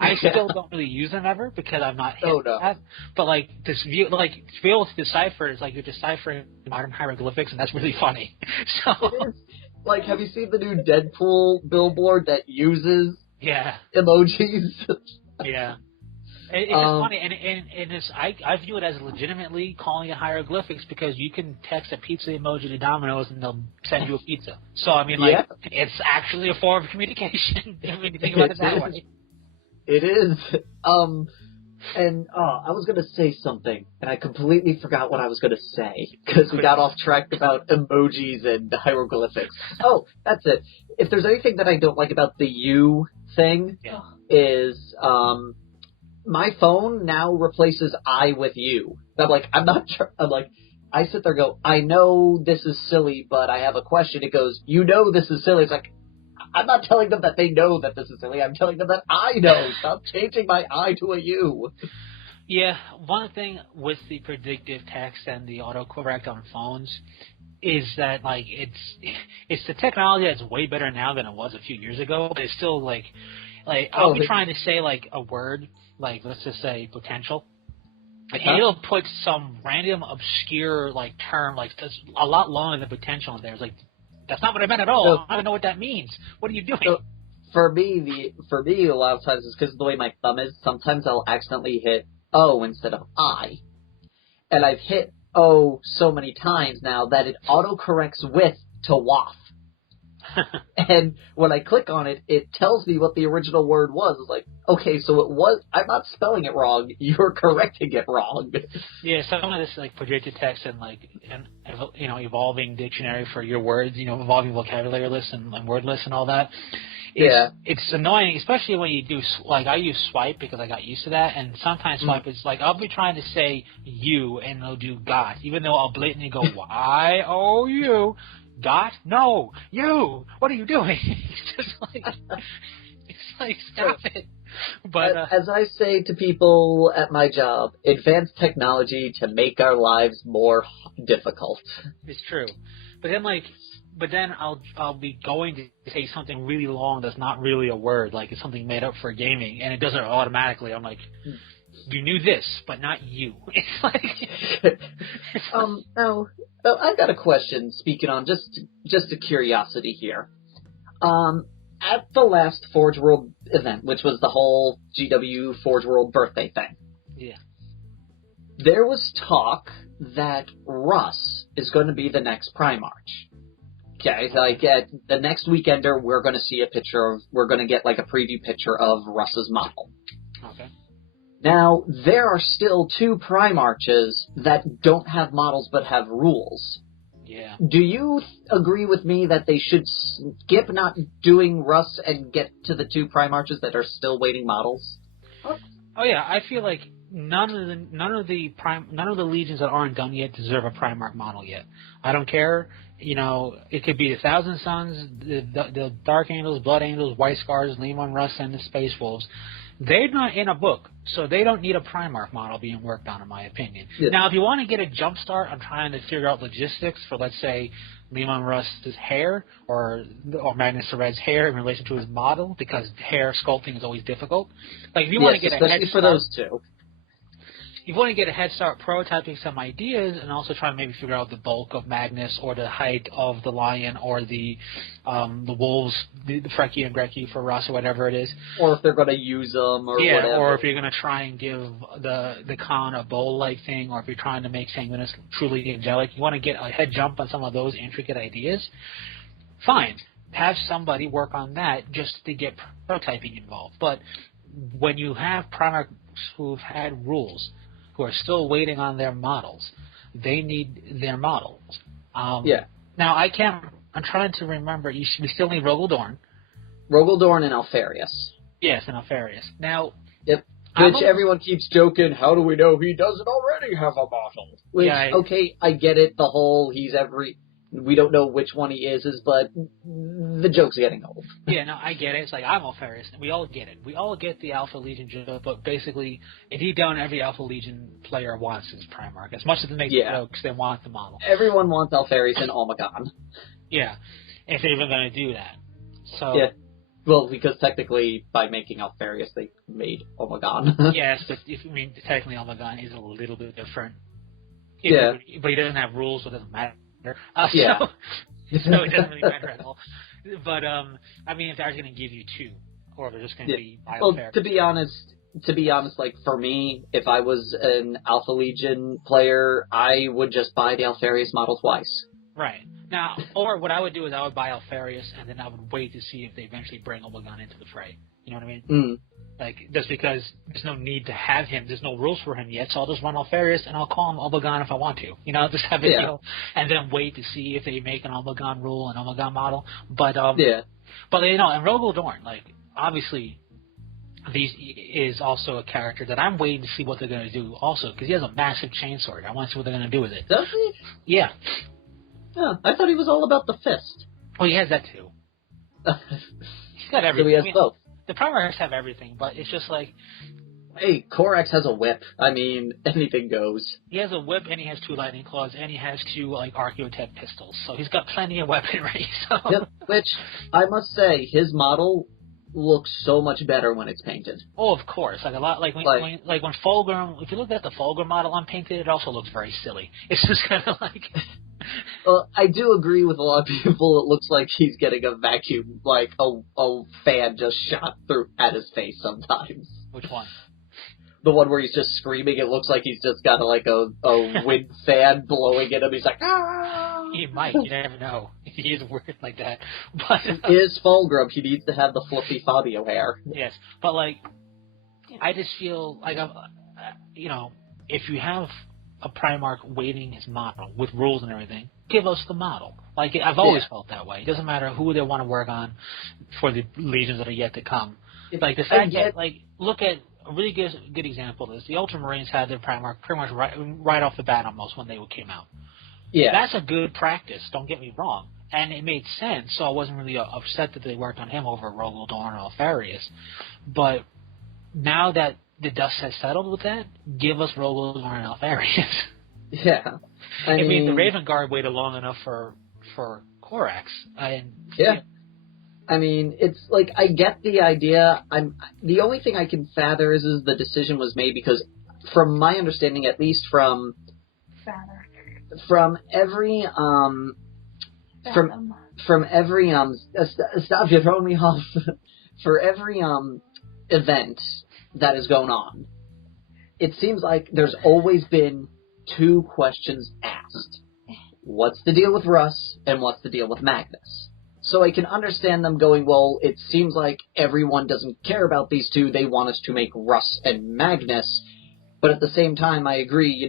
I still don't really use them ever because I'm not hit that. But like to be able to decipher, it's like you're deciphering modern hieroglyphics, and that's really funny. So, it is. Like, have you seen the new Deadpool billboard that uses emojis? Yeah. It's just funny, and it's, I view it as legitimately calling it hieroglyphics because you can text a pizza emoji to Domino's and they'll send you a pizza. So, I mean, it's actually a form of communication when you think about it that way. It is. And I was going to say something, and I completely forgot what I was going to say because we got off track about emojis and hieroglyphics. Oh, that's it. If there's anything that I don't like about the you thing, is my phone now replaces I with you. I'm like, I sit there and go, I know this is silly, but I have a question. It goes, this is silly. It's like, I'm not telling them that they know that this is silly. I'm telling them that I know. Stop changing my I to a you. Yeah, one thing with the predictive text and the autocorrect on phones is that, like, it's the technology that's way better now than it was a few years ago. But it's still, like I'll be trying to say, like, a word, like, let's just say potential. And it'll put some random obscure, like, term, like, that's a lot longer than potential in there. It's like That's not what I meant at all. So, I don't even know what that means. What are you doing? So for me, a lot of times it's because of the way my thumb is. Sometimes I'll accidentally hit O instead of I. And I've hit O so many times now that it autocorrects with to WAF. And when I click on it, it tells me what the original word was. It's like, okay, so it was, I'm not spelling it wrong, you're correcting it wrong. Yeah, some of this, like, projected text and, like, evolving dictionary for your words, evolving vocabulary lists and word lists and all that. It's annoying, especially when you do, like, I use swipe because I got used to that, and sometimes swipe is like, I'll be trying to say you, and it'll do got, even though I'll blatantly go, Y-O-U. Got? No! You! What are you doing? It's like, stop it. But as I say to people at my job, advanced technology to make our lives more difficult. It's true. But then I'll be going to say something really long that's not really a word, like it's something made up for gaming, and it does it automatically. I'm like, you knew this, but not you. It's like... Now, I've got a question, speaking on just a curiosity here. At the last Forge World event, which was the whole GW Forge World birthday thing. Yeah. There was talk that Russ is going to be the next Primarch. Okay, like at the next Weekender, we're going to see we're going to get like a preview picture of Russ's model. Okay. Now, there are still 2 Primarches that don't have models but have rules. Yeah. Do you agree with me that they should skip not doing Russ and get to the 2 Primarches that are still waiting models? Oh yeah, I feel like none of the legions that aren't done yet deserve a Primarch model yet. I don't care. It could be the Thousand Sons, the Dark Angels, Blood Angels, White Scars, Leman Russ, and the Space Wolves. They're not in a book, so they don't need a Primarch model being worked on, in my opinion. Yeah. Now, if you want to get a jump start on trying to figure out logistics for, let's say, Leman Russ's hair or Magnus Red's hair in relation to his model, because hair sculpting is always difficult. Like, if you want to get a head start, for those 2. You want to get a head start prototyping some ideas and also try to maybe figure out the bulk of Magnus or the height of the lion or the wolves, the Freki and Greki for Russ or whatever it is. Or if they're going to use them or whatever. Yeah, or if you're going to try and give the Khan a bowl-like thing, or if you're trying to make Sanguinus truly angelic, you want to get a head jump on some of those intricate ideas, fine. Have somebody work on that just to get prototyping involved. But when you have Primarchs who've had rules, who are still waiting on their models, they need their models. Yeah. Now, I'm trying to remember, we still need Rogaldorn. Rogaldorn and Alfarius. Yes, and Alfarius. Now... Yep. Which everyone keeps joking, how do we know he doesn't already have a model? Which, okay, I get it, the whole we don't know which one he is, but the joke's getting old. Yeah, no, I get it. It's like, I'm Alfarius. We all get it. We all get the Alpha Legion joke, but basically, deep down, every Alpha Legion player wants his Primarch. As much as they make the jokes, they want the model. Everyone wants Alfarius and Omegon. Yeah, if they're even going to do that. So... Yeah. Well, because technically, by making Alfarius, they made Omegon. Yes, but technically Omegon is a little bit different. Yeah. But he doesn't have rules, so it doesn't matter. So it doesn't really matter at all. But if they're going to give you 2, or they're just going to be well, to be honest, like for me, if I was an Alpha Legion player, I would just buy the Alfarius model twice. Right. Now, or what I would do is I would buy Alfarius, and then I would wait to see if they eventually bring Omegon into the fray. You know what I mean? Like, just because there's no need to have him, there's no rules for him yet, so I'll just run Alfarius, and I'll call him Omegon if I want to. Just have it, and then wait to see if they make an Omegon rule, an Omegon model. But, and Rogaldorn, like, obviously, is also a character that I'm waiting to see what they're going to do also, because he has a massive chainsword. I want to see what they're going to do with it. Does he? Yeah. Yeah, I thought he was all about the fist. Oh, he has that too. He's got everything. So he has both. The Primarchs have everything, but it's just like... Hey, Korax has a whip. Anything goes. He has a whip, and he has 2 lightning claws, and he has 2, Archaeotech pistols. So he's got plenty of weaponry. So. Yep, which, I must say, his model looks so much better when it's painted. Oh, of course. When Fulgrim... If you look at the Fulgrim model unpainted, it also looks very silly. It's just kind of like... I do agree with a lot of people. It looks like he's getting a vacuum, like a fan just shot through at his face sometimes. Which one? The one where he's just screaming. It looks like he's just got a wind fan blowing at him. He's like, ah! He might. You never know. He is weird like that. But he is Fulgrim. He needs to have the fluffy Fabio hair. Yes, but like, I just feel like if you have a Primarch waiting his model with rules and everything, give us the model. Like, I've always felt that way. It doesn't matter who they want to work on for the legions that are yet to come. Like, the fact that, like, look at a really good example of this. The Ultramarines had their Primarch pretty much right off the bat almost when they came out. Yeah. That's a good practice, don't get me wrong. And it made sense, so I wasn't really upset that they worked on him over Rogel Dorn or Alfarius. But now that the dust has settled with that, give us Rogel Dorn and Alfarius. Yeah. I mean, the Raven Guard waited long enough for Korax. Yeah. I mean, it's like, I get the idea. The only thing I can fathom is the decision was made because, from my understanding, at least from every stop, you throwing me off. For every event that is going on, it seems like there's always been two questions asked. What's the deal with Russ, and what's the deal with Magnus? So I can understand them going, well, it seems like everyone doesn't care about these two, they want us to make Russ and Magnus, but at the same time, I agree,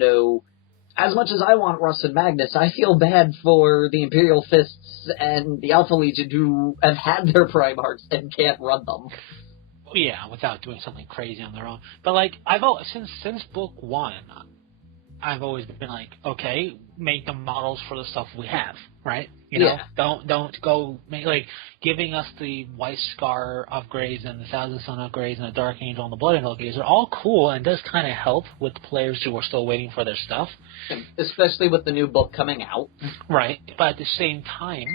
as much as I want Russ and Magnus, I feel bad for the Imperial Fists and the Alpha Legion who have had their Primarchs and can't run them. Yeah, without doing something crazy on their own. But, like, I've always, since book one, I've always been like, okay, make the models for the stuff we have, right? Don't go giving us the White Scar upgrades and the Thousand Sun upgrades and the Dark Angel and the Blood Angel upgrades are all cool and does kind of help with players who are still waiting for their stuff. Especially with the new book coming out. Right, but at the same time,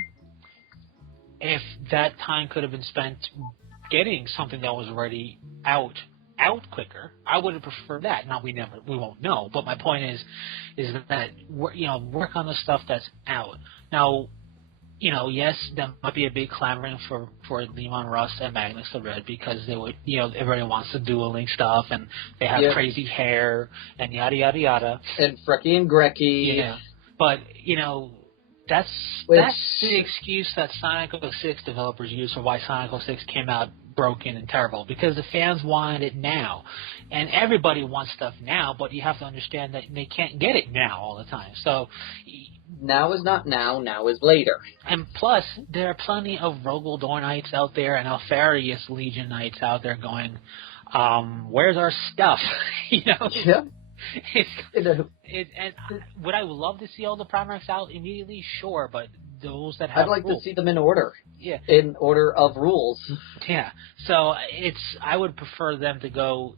if that time could have been spent getting something that was already out quicker, I would have preferred that. Now we won't know, but my point is that work on the stuff that's out. Now, yes, there might be a big clamoring for Leman Russ and Magnus the Red because they would, everybody wants the dueling stuff and they have crazy hair and yada yada yada. And Frecky and Grecky. Yeah, but that's the excuse that Sonic 06 developers use for why Sonic 06 came out broken and terrible, because the fans wanted it now. And everybody wants stuff now, but you have to understand that they can't get it now all the time. So now is not now is later. And plus, there are plenty of Rogel Dornites out there and Alfarius Legion Knights out there going, where's our stuff? Yeah. And would I love to see all the Primarchs out immediately? Sure, but those that have I'd like rules. to see them in order. Yeah. In order of rules. Yeah. So I would prefer them to go,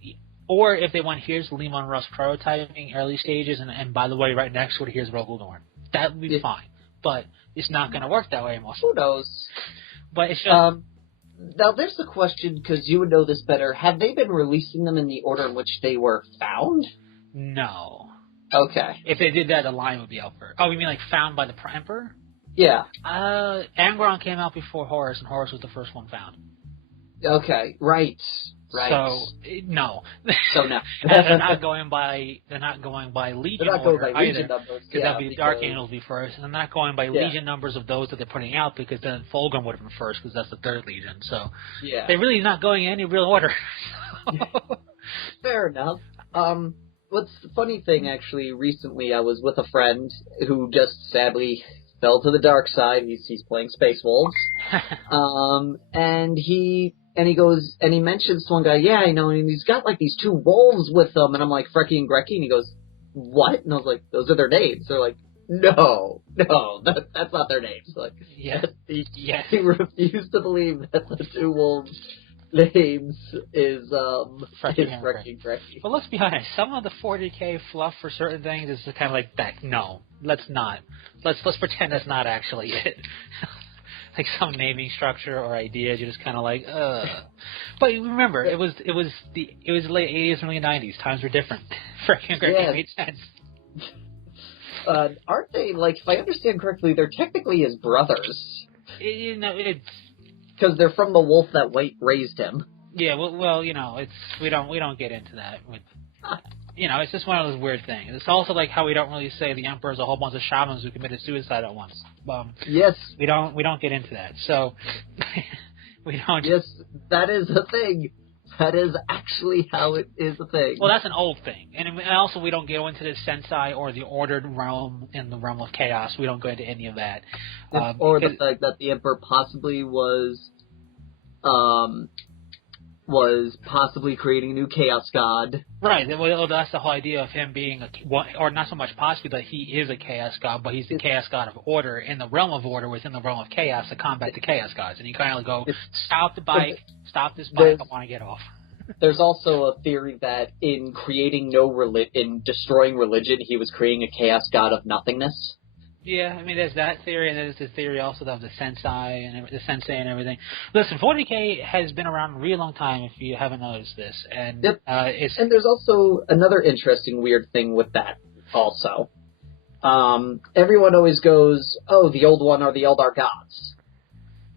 or if they want, here's Leman Russ prototyping early stages, and by the way, right next to it, here's Rogel Dorn. That would be fine. But it's not going to work that way most of the time. Who knows? But it's just... now, there's the question, because you would know this better. Have they been releasing them in the order in which they were found? No. Okay. If they did that, the line would be out first. Oh, you mean like found by the Emperor? Yeah. Angron came out before Horus, and Horus was the first one found. Okay, right. So no. So no. And they're not going by Legion they're not order going by Legion either, numbers. because that'd be Dark Angels be first, and they're not going by Legion numbers of those that they're putting out, because then Fulgrim would have been first, because that's the third Legion. So they're really not going in any real order. Fair enough. What's the funny thing, actually, recently I was with a friend who just sadly fell to the dark side. He's playing Space Wolves. And he goes, and he mentions to one guy, and he's got like these two wolves with him, and I'm like, Frecky and Grecky, and he goes, what? And I was like, those are their names. They're like, no, that's not their names. Like, yes. He refused to believe that the two wolves' names is Frecky and Grecky. But let's be honest, some of the 40K fluff for certain things is kind of like that. No, let's not. Let's pretend that's not actually it. Like some naming structure or ideas, you're just kind of like, ugh. But remember, it was the late 80s, early 90s. Times were different. Frecky and Grecky made sense. Aren't they, like, if I understand correctly, they're technically his brothers. It's... Because they're from the wolf that raised him. Yeah, well, we don't get into that. It's just one of those weird things. It's also like how we don't really say the Emperor's a whole bunch of shamans who committed suicide at once. Yes. We don't get into that. So, we don't... Yes, that is a thing. That is actually how it is a thing. Well, that's an old thing. And also we don't go into the Sensei or the ordered realm in the realm of chaos. We don't go into any of that. Or the fact that the Emperor possibly was possibly creating a new chaos god. Right. Well, that's the whole idea of him being or not so much possibly that he is a chaos god, but he's the chaos god of order in the realm of order within the realm of chaos to combat the chaos gods. And you kind of go, stop this bike, I want to get off. There's also a theory that in creating in destroying religion, he was creating a chaos god of nothingness. Yeah, I mean, there's that theory, and there's the theory also of the sensei and everything. Listen, 40K has been around a really long time, if you haven't noticed this, and yep. And there's also another interesting weird thing with that. Also, everyone always goes, "Oh, the old one are the Eldar gods,"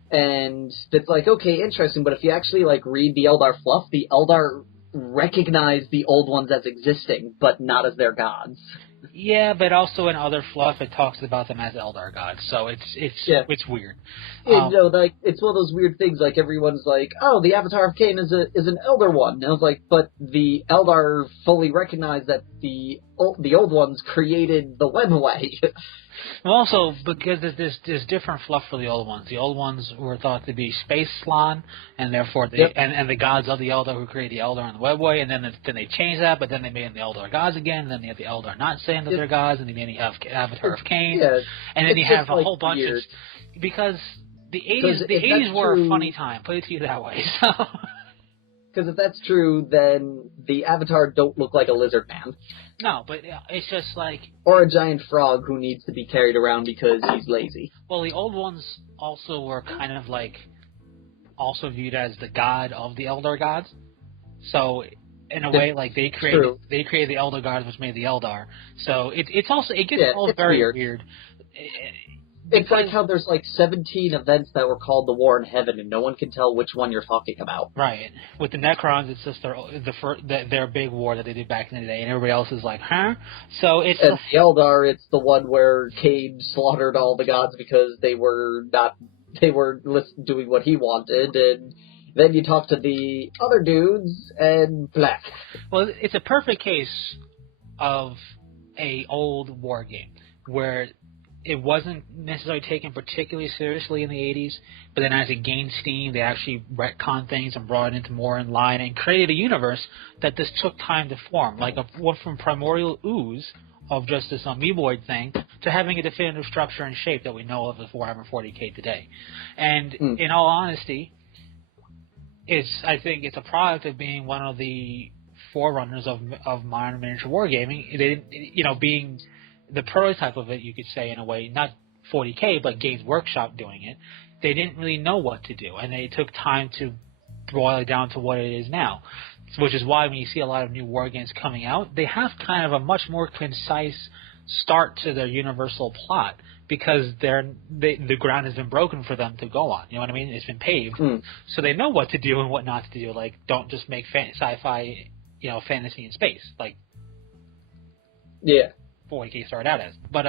and it's like, okay, interesting. But if you actually read the Eldar fluff, the Eldar recognize the old ones as existing, but not as their gods. Yeah, but also in other fluff, it talks about them as Eldar gods, so it's weird. It's one of those weird things. Like everyone's like, "Oh, the Avatar of Cain is an Elder one." And I was like, but the Eldar fully recognize that the old ones created the webway. Well, also because there's different fluff for the old ones. The old ones were thought to be space slan, and therefore and the gods of the Eldar who created the Eldar and the webway, and then they changed that, but then they made them the Eldar gods again, and then they have the Eldar not saying that they're gods, and then you have Avatar of Cain, and then you have a whole bunch of because the 80s were a funny time. Put it to you that way. So. Because if that's true, then the Avatar don't look like a lizard man. No, but it's just like... Or a giant frog who needs to be carried around because he's lazy. Well, the old ones also were kind of also viewed as the god of the Eldar gods. So, in a way, they created the Eldar gods, which made the Eldar. So, it gets all very weird. It's like how there's 17 events that were called the War in Heaven, and no one can tell which one you're talking about. Right. With the Necrons, it's just their big war that they did back in the day, and everybody else is like, huh? So it's... And the Eldar, it's the one where Cade slaughtered all the gods because they were doing what he wanted, and then you talk to the other dudes, and blah. Well, it's a perfect case of a old war game, where... It wasn't necessarily taken particularly seriously in the 80s, but then as it gained steam, they actually retconned things and brought it into more in line and created a universe that this took time to form. Went from primordial ooze of just this amoeboid thing to having a definitive structure and shape that we know of as Warhammer 40K today. And in all honesty, I think it's a product of being one of the forerunners of modern miniature wargaming. Being the prototype of it, you could say, in a way, not 40K, but Games Workshop doing it, they didn't really know what to do, and they took time to boil it down to what it is now, which is why when you see a lot of new war games coming out, they have kind of a much more concise start to their universal plot, because the ground has been broken for them to go on. You know what I mean? It's been paved, so they know what to do and what not to do. Don't just make sci-fi, fantasy in space, yeah. 40K started out as, but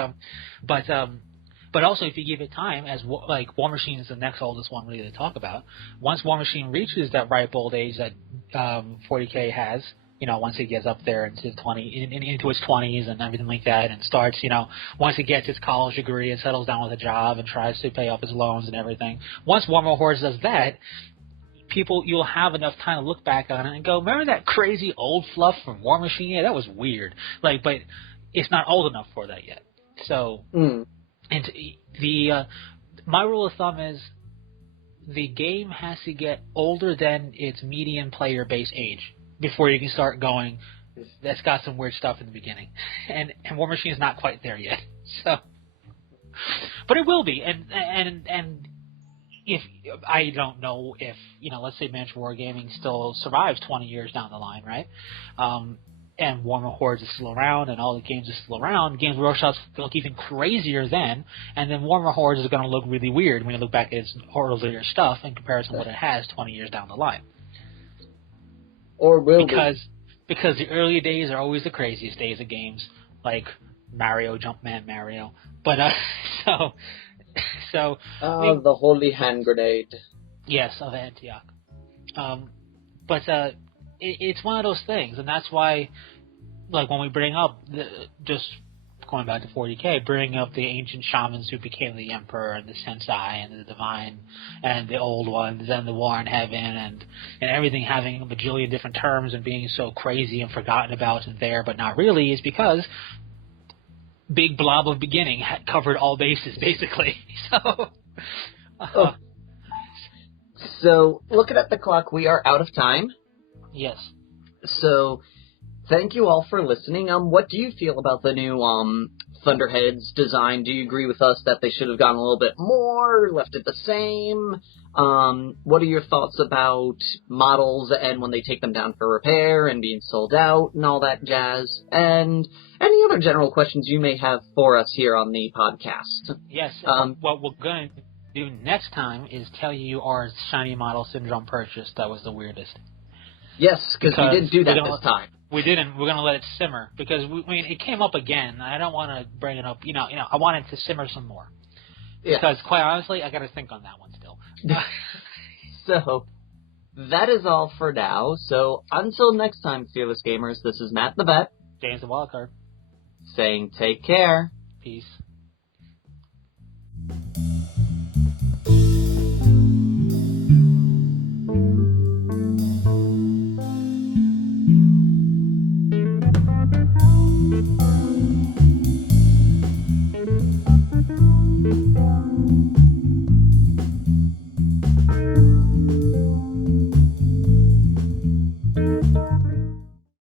also if you give it time, as Warmachine is the next oldest one really to talk about. Once Warmachine reaches that ripe old age that 40K has, once it gets up there into its 20s and everything like that, and starts, once it gets its college degree and settles down with a job and tries to pay off its loans and everything. Once Warhammer Hordes does that, you'll have enough time to look back on it and go, remember that crazy old fluff from Warmachine? Yeah, that was weird. But it's not old enough for that yet. So, and my rule of thumb is the game has to get older than its median player base age before you can start going, that's got some weird stuff in the beginning. And Warmachine is not quite there yet. So, but it will be. And if I don't know if, let's say miniature wargaming still survives 20 years down the line, right? and Warmer Hordes is still around, and all the games are still around, Games Workshop's going to look even crazier then, and then Warmer Hordes is going to look really weird when you look back at its earlier stuff in comparison to what it has 20 years down the line. Or will Because the early days are always the craziest days of games, like Mario, Jumpman Mario. But, so... the holy hand grenade. Yes, of Antioch. But it's one of those things, and that's why, like, when we bring up, just going back to 40K, bringing up the ancient shamans who became the Emperor and the Sensei and the Divine and the Old Ones and the War in Heaven and everything having a bajillion different terms and being so crazy and forgotten about and there, but not really, is because Big Blob of Beginning had covered all bases, basically. So, looking at the clock, we are out of time. Yes. So, thank you all for listening. What do you feel about the new Thunderhead's design? Do you agree with us that they should have gone a little bit more, left it the same? What are your thoughts about models and when they take them down for repair and being sold out and all that jazz? And any other general questions you may have for us here on the podcast? Yes. What we're going to do next time is tell you our shiny model syndrome purchase that was the weirdest. Yes, because we didn't do that this time. We didn't. We're going to let it simmer because it came up again. I don't want to bring it up. I want it to simmer some more. Yeah. Because quite honestly, I got to think on that one still. So that is all for now. So until next time, Fearless Gamers, this is Matt the Vet. James the Wildcard. Saying take care. Peace.